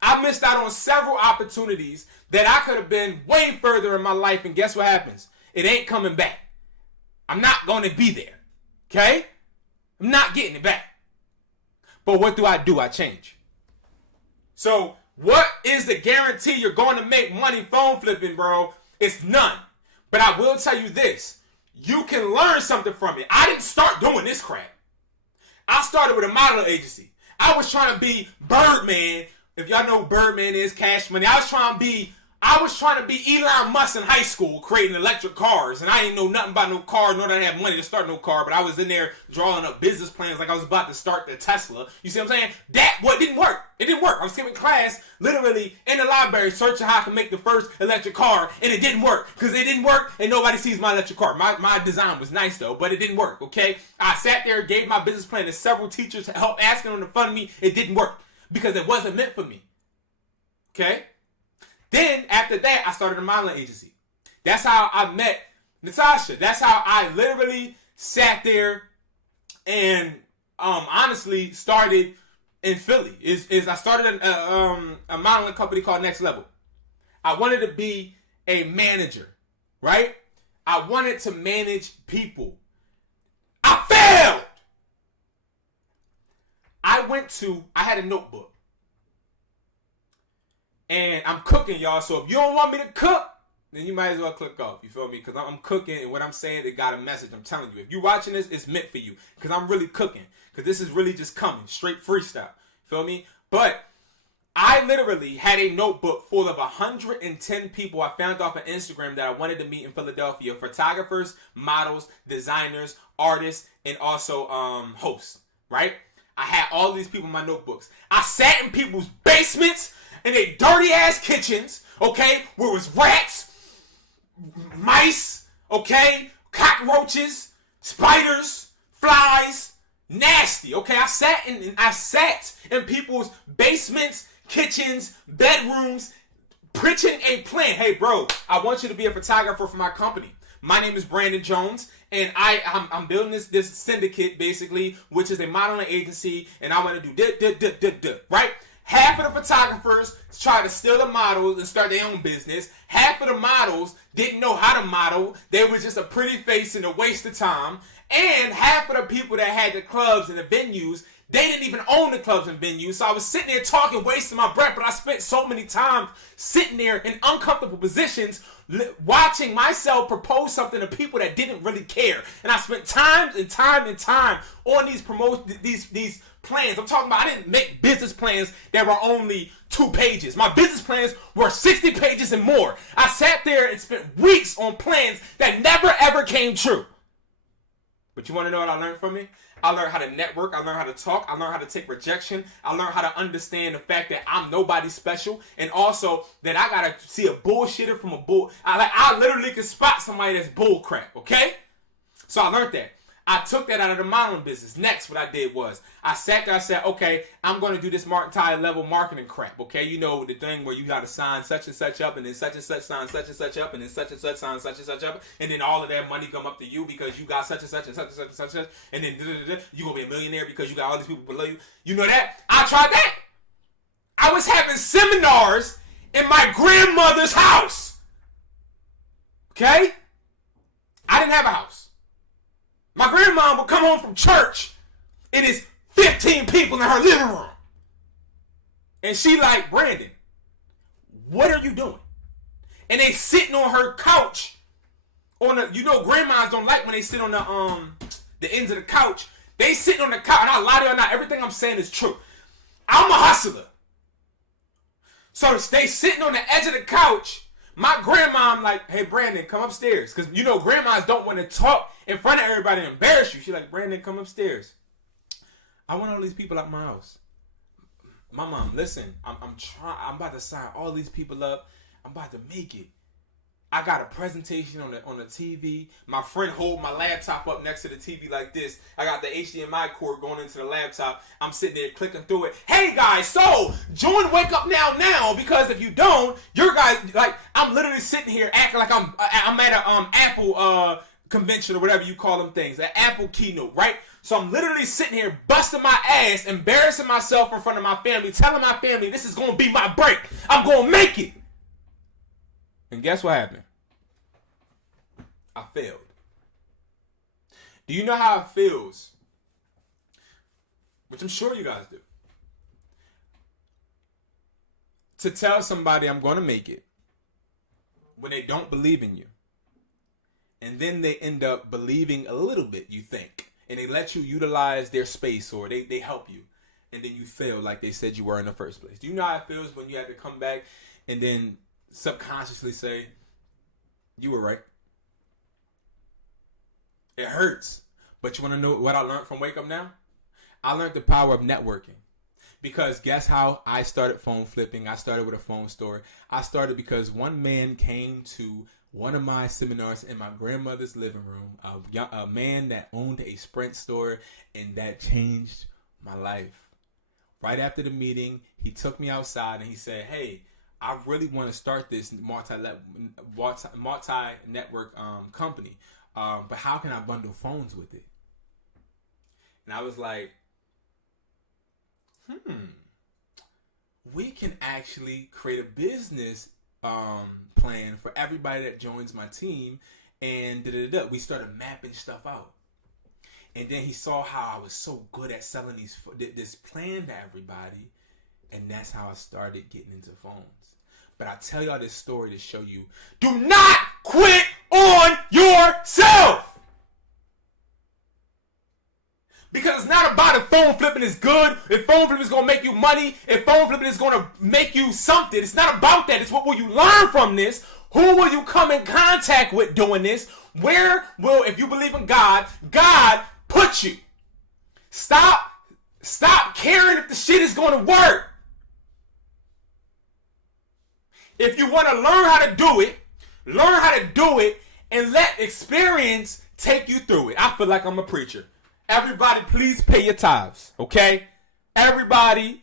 I missed out on several opportunities that I could have been way further in my life, and guess what happens? It ain't coming back. I'm not going to be there. Okay? I'm not getting it back. But what do? I change. So, what is the guarantee you're going to make money phone flipping, bro? It's none. But I will tell you this. You can learn something from it. I didn't start doing this crap. I started with a modeling agency. I was trying to be Birdman. If y'all know who Birdman is, Cash Money. I was trying to be Elon Musk in high school, creating electric cars. And I didn't know nothing about no car, nor did I have money to start no car. But I was in there drawing up business plans like I was about to start the Tesla. You see what I'm saying? What didn't work. It didn't work. I was skipping class, literally in the library, searching how I could make the first electric car. And it didn't work. Because it didn't work, and nobody sees my electric car. My design was nice, though, but it didn't work, okay? I sat there, gave my business plan to several teachers to help, asking them to fund me. It didn't work. Because it wasn't meant for me. Okay? Then, after that, I started a modeling agency. That's how I met Natasha. That's how I literally sat there and honestly started in Philly. Is I started a modeling company called Next Level. I wanted to be a manager, right? I wanted to manage people. I failed. I had a notebook. And I'm cooking, y'all. So if you don't want me to cook, then you might as well click off. You feel me? Because I'm cooking, and what I'm saying, it got a message. I'm telling you. If you're watching this, it's meant for you. Because I'm really cooking. Because this is really just coming. Straight freestyle. Feel me? But I literally had a notebook full of 110 people I found off of Instagram that I wanted to meet in Philadelphia. Photographers, models, designers, artists, and also hosts. Right? I had all these people in my notebooks. I sat in people's basements, in their dirty ass kitchens, okay, where it was rats, mice, okay, cockroaches, spiders, flies, nasty, okay. I sat in people's basements, kitchens, bedrooms, preaching a plan. Hey, bro, I want you to be a photographer for my company. My name is Brandon Jones, and I'm building this syndicate, basically, which is a modeling agency, and I want to do right? Half of the photographers tried to steal the models and start their own business. Half of the models didn't know how to model. They were just a pretty face and a waste of time. And half of the people that had the clubs and the venues, they didn't even own the clubs and venues. So I was sitting there talking, wasting my breath, but I spent so many times sitting there in uncomfortable positions watching myself propose something to people that didn't really care. And I spent time and time on these plans. I'm talking about I didn't make business plans that were only 2 pages. My business plans were 60 pages and more. I sat there and spent weeks on plans that never ever came true. But you want to know what I learned from it? I learned how to network. I learned how to talk. I learned how to take rejection. I learned how to understand the fact that I'm nobody special. And also that I got to see a bullshitter from a bull. I literally can spot somebody that's bull crap, okay? So I learned that. I took that out of the modeling business. Next, what I did was I sat there. I said, okay, I'm going to do this multi-level marketing crap. Okay, you know the thing where you got to sign such and such up, and then such and such sign such and such up, and then such and such sign such and such up, and then all of that money come up to you because you got such and such and such and such and such, and then you gonna be a millionaire because you got all these people below you. You know that? I tried that. I was having seminars in my grandmother's house. Okay, I didn't have a house. My grandma would come home from church. It is 15 people in her living room. And she like, Brandon, what are you doing? And they sitting on her couch. Grandmas don't like when they sit on the ends of the couch. They sitting on the couch. And I lie to you or not, everything I'm saying is true. I'm a hustler. So they sitting on the edge of the couch. My grandma, I'm like, hey, Brandon, come upstairs. Because, grandmas don't want to talk in front of everybody and embarrass you. She's like, Brandon, come upstairs. I want all these people out my house. My mom, listen, I'm about to sign all these people up. I'm about to make it. I got a presentation on the TV. My friend hold my laptop up next to the TV like this. I got the HDMI cord going into the laptop. I'm sitting there clicking through it. Hey guys, so join Wake Up Now because if you don't, your guys I'm literally sitting here acting like I'm at a Apple convention or whatever you call them things, an Apple keynote, right? So I'm literally sitting here busting my ass, embarrassing myself in front of my family, telling my family this is gonna be my break. I'm gonna make it. And guess what happened? I failed. Do you know how it feels? Which I'm sure you guys do. To tell somebody I'm going to make it when they don't believe in you. And then they end up believing a little bit, you think. And they let you utilize their space or they help you. And then you fail like they said you were in the first place. Do you know how it feels when you have to come back and then subconsciously say, you were right? It hurts. But you want to know what I learned from Wake Up Now? I learned the power of networking. Because guess how I started phone flipping? I started with a phone store. I started because one man came to one of my seminars in my grandmother's living room. A man that owned a Sprint store, and that changed my life. Right after the meeting, he took me outside and he said, hey, I really want to start this multi-network company. But how can I bundle phones with it? And I was like, we can actually create a business plan for everybody that joins my team, and we started mapping stuff out. And then he saw how I was so good at selling this plan to everybody, and that's how I started getting into phones. But I tell y'all this story to show you, do not quit on yourself. Because it's not about if phone flipping is good, if phone flipping is going to make you money, if phone flipping is going to make you something. It's not about that. It's what will you learn from this? Who will you come in contact with doing this? Where will, if you believe in God, God put you? Stop caring if the shit is going to work. If you want to learn how to do it, and let experience take you through it. I feel like I'm a preacher. Everybody, please pay your tithes, okay? Everybody,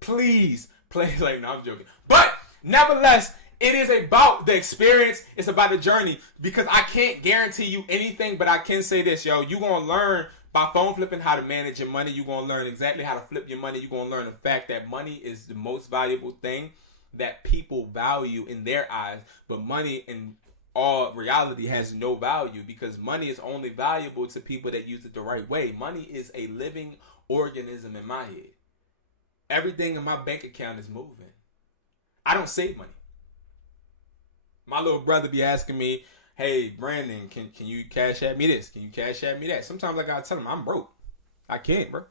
please. Like, no, I'm joking. But nevertheless, it is about the experience. It's about the journey, because I can't guarantee you anything, but I can say this, yo. You're going to learn by phone flipping how to manage your money. You're going to learn exactly how to flip your money. You're going to learn the fact that money is the most valuable thing that people value in their eyes, but money in all reality has no value, because money is only valuable to people that use it the right way. Money is a living organism in my head. Everything in my bank account is moving. I don't save money. My little brother be asking me, hey, Brandon, can you cash at me this? Can you cash at me that? Sometimes I gotta tell him I'm broke. I can't, bro.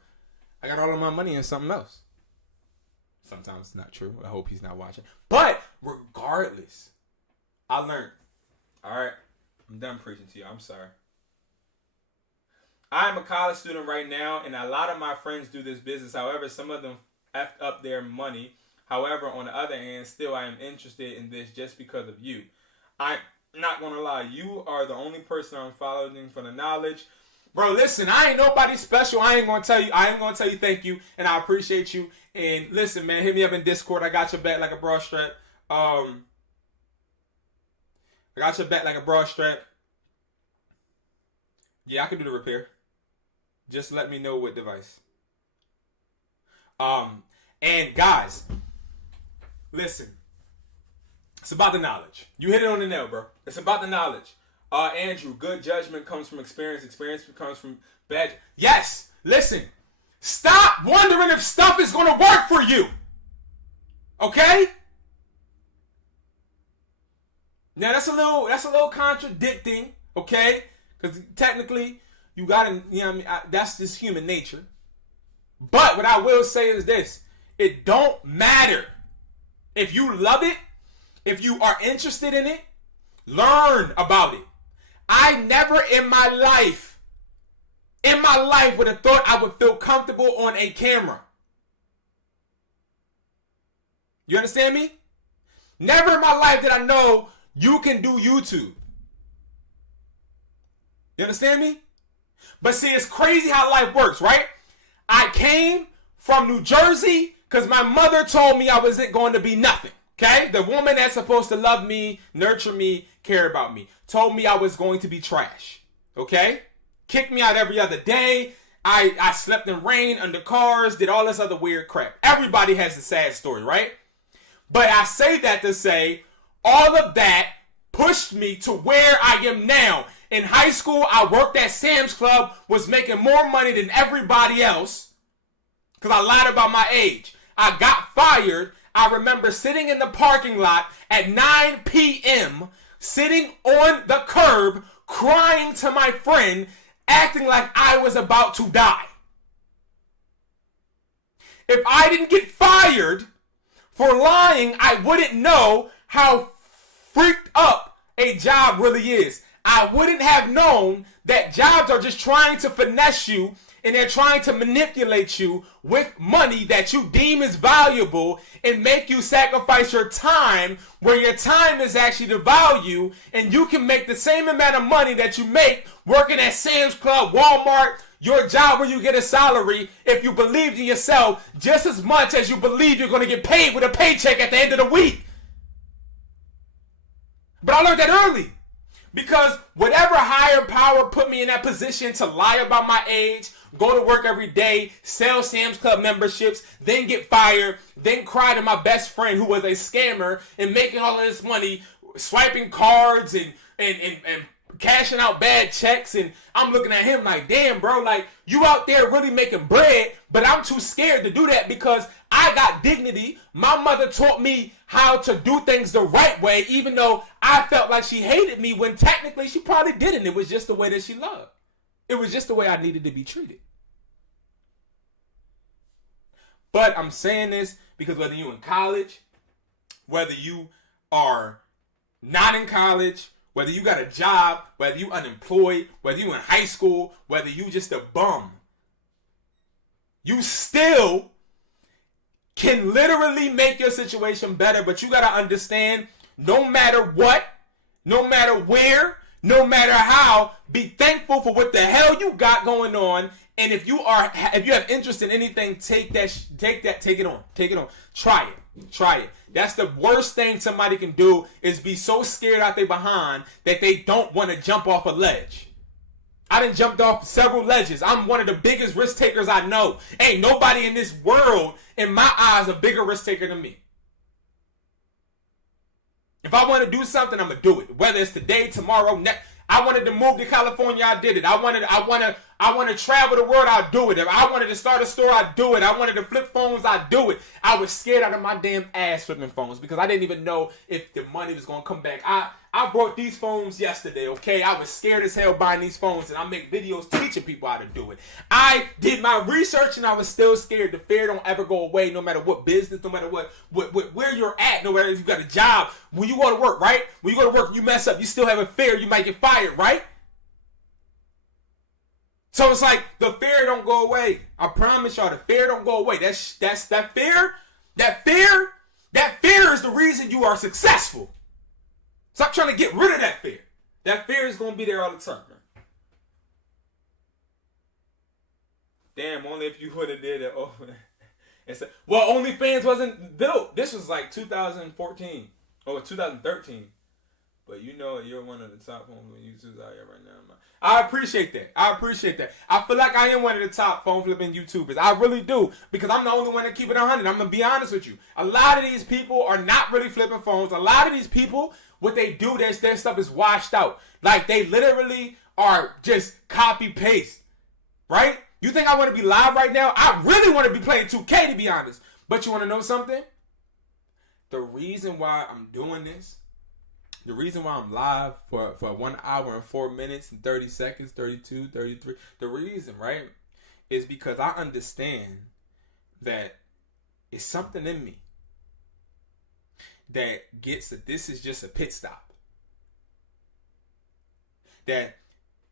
I got all of my money in something else. Sometimes it's not true. I hope he's not watching. But regardless, I learned. All right, I'm done preaching to you. I'm sorry. I'm a college student right now, and a lot of my friends do this business. However, some of them effed up their money. However, on the other hand, still I am interested in this just because of you. I'm not going to lie. You are the only person I'm following for the knowledge. Bro, listen, I ain't nobody special. I ain't going to tell you thank you, and I appreciate you. And listen, man, hit me up in Discord. I got your back like a bra strap. I got your back like a bra strap. Yeah, I can do the repair. Just let me know what device. And guys, listen. It's about the knowledge. You hit it on the nail, bro. It's about the knowledge. Andrew, good judgment comes from experience. Experience comes from bad. Yes, listen. Stop wondering if stuff is going to work for you. Okay? Now that's a little contradicting, okay? Because technically, you gotta, you know what I mean? That's just human nature. But what I will say is this: it don't matter if you love it, if you are interested in it, learn about it. I never in my life would have thought I would feel comfortable on a camera. You understand me? Never in my life did I know you can do YouTube. You understand me? But see, it's crazy how life works, right? I came from New Jersey because my mother told me I wasn't going to be nothing. Okay? The woman that's supposed to love me, nurture me, care about me, told me I was going to be trash. Okay? Kicked me out every other day. I slept in rain, under cars, did all this other weird crap. Everybody has a sad story, right? But I say that to say, all of that pushed me to where I am now. In high school, I worked at Sam's Club, was making more money than everybody else because I lied about my age. I got fired. I remember sitting in the parking lot at 9 p.m., sitting on the curb, crying to my friend, acting like I was about to die. If I didn't get fired for lying, I wouldn't know how freaked up a job really is. I wouldn't have known that jobs are just trying to finesse you, and they're trying to manipulate you with money that you deem is valuable and make you sacrifice your time, where your time is actually the value, and you can make the same amount of money that you make working at Sam's Club, Walmart, your job where you get a salary, if you believed in yourself just as much as you believe you're going to get paid with a paycheck at the end of the week. But I learned that early. Because whatever higher power put me in that position to lie about my age, go to work every day, sell Sam's Club memberships, then get fired, then cry to my best friend who was a scammer and making all of this money, swiping cards and cashing out bad checks, and I'm looking at him like, damn, bro, like, you out there really making bread, but I'm too scared to do that because I got dignity. My mother taught me how to do things the right way, even though I felt like she hated me when technically she probably didn't. It was just the way that she loved. It was just the way I needed to be treated. But I'm saying this because whether you're in college, whether you are not in college, whether you got a job, whether you unemployed, whether you in high school, whether you just a bum, you still can literally make your situation better. But you got to understand, no matter what, no matter where, no matter how, be thankful for what the hell you got going on. And if you have interest in anything, take it on. Try it. That's the worst thing somebody can do, is be so scared out there behind that they don't want to jump off a ledge. I done jumped off several ledges. I'm one of the biggest risk takers I know. Ain't nobody in this world, in my eyes, a bigger risk taker than me. If I want to do something, I'm gonna do it. Whether it's today, tomorrow, next. I wanted to move to California, I did it. I want to travel the world, I'll do it. If I wanted to start a store, I'd do it. I wanted to flip phones, I'd do it. I was scared out of my damn ass flipping phones because I didn't even know if the money was going to come back. I bought these phones yesterday, okay? I was scared as hell buying these phones, and I make videos teaching people how to do it. I did my research, and I was still scared. The fear don't ever go away, no matter what business, no matter what where you're at, no matter if you got a job. When you go to work, right? When you go to work, you mess up, you still have a fear you might get fired, right? So it's like the fear don't go away. I promise y'all, the fear don't go away. That's that fear. That fear is the reason you are successful. Stop trying to get rid of that fear. That fear is gonna be there all the time. Damn, only if you would have did it. Oh, well, OnlyFans wasn't built. This was like 2014 or 2013. But you know you're one of the top phone YouTubers out here right now. I appreciate that. I feel like I am one of the top phone flipping YouTubers. I really do. Because I'm the only one that keep it 100. I'm going to be honest with you. A lot of these people are not really flipping phones. A lot of these people, what they do, their stuff is washed out. Like they literally are just copy paste. Right? You think I want to be live right now? I really want to be playing 2K, to be honest. But you want to know something? The reason why I'm doing this, the reason why I'm live for 1 hour and 4 minutes and 30 seconds, 32, 33, the reason, right, is because I understand that it's something in me that gets that this is just a pit stop. That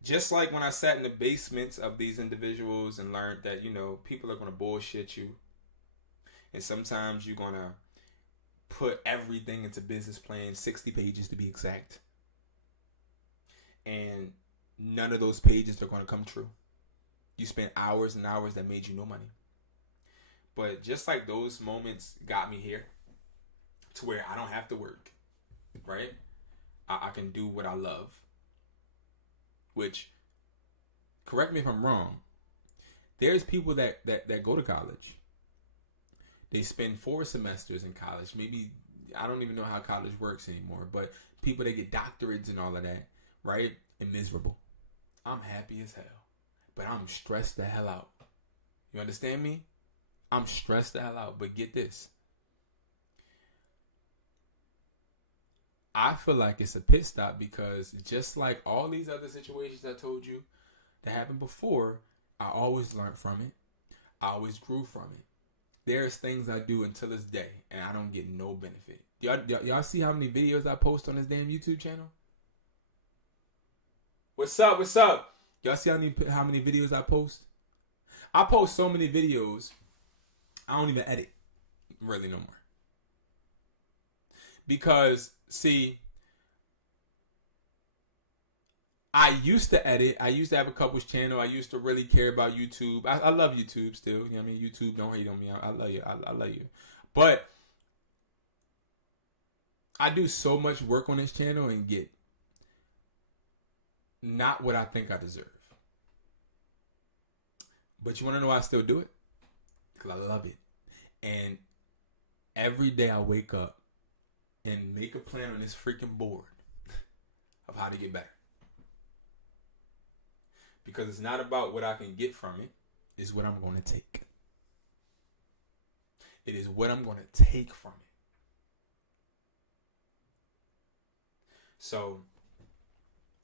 just like when I sat in the basements of these individuals and learned that, you know, people are going to bullshit you. And sometimes you're going to put everything into business plan, 60 pages to be exact. And none of those pages are going to come true. You spent hours and hours that made you no money. But just like those moments got me here to where I don't have to work, right? I can do what I love. Which, correct me if I'm wrong, there's people that go to college. They spend 4 semesters in college. Maybe, I don't even know how college works anymore. But people that get doctorates and all of that, right? And miserable. I'm happy as hell. But I'm stressed the hell out. You understand me? I'm stressed the hell out. But get this. I feel like it's a pit stop because just like all these other situations I told you that happened before, I always learned from it. I always grew from it. There's things I do until this day, and I don't get no benefit. Y'all see how many videos I post on this damn YouTube channel? What's up? Y'all see how many videos I post? I post so many videos, I don't even edit really no more. Because, see, I used to edit. I used to have a couples channel. I used to really care about YouTube. I love YouTube still. You know what I mean? YouTube, don't hate on me. I love you. I love you. But I do so much work on this channel and get not what I think I deserve. But you want to know why I still do it? Because I love it. And every day I wake up and make a plan on this freaking board of how to get better. Because it's not about what I can get from it. It's what I'm going to take. It is what I'm going to take from it. So,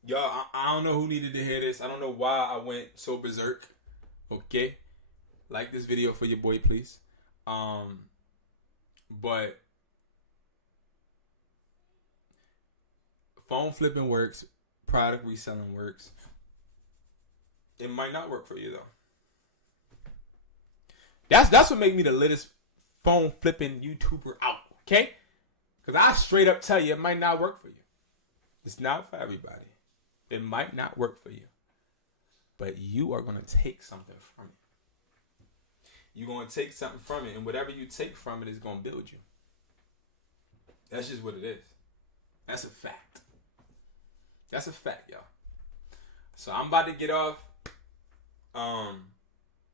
y'all, I don't know who needed to hear this. I don't know why I went so berserk. Okay? Like this video for your boy, please. But phone flipping works. Product reselling works. It might not work for you, though. That's what made me the latest phone flipping YouTuber out, okay? Because I straight up tell you it might not work for you. It's not for everybody. It might not work for you. But you are going to take something from it. You're going to take something from it, and whatever you take from it is going to build you. That's just what it is. That's a fact. That's a fact, y'all. So I'm about to get off.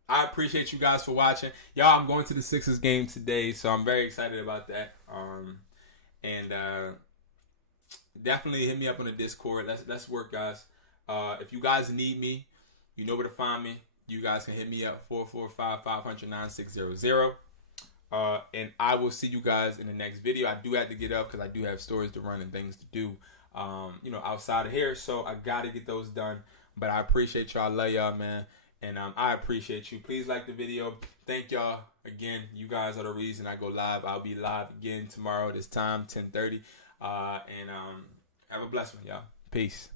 I appreciate you guys for watching. Y'all, I'm going to the Sixers game today, so I'm very excited about that. Definitely hit me up on the Discord. Let's work, guys. If you guys need me, you know where to find me. You guys can hit me up 445-500-9600. And I will see you guys in the next video. I do have to get up because I do have stories to run and things to do, outside of here. So I got to get those done. But I appreciate y'all. I love y'all, man. And I appreciate you. Please like the video. Thank y'all again. You guys are the reason I go live. I'll be live again tomorrow this time, 10:30. Have a blessed one, y'all. Peace.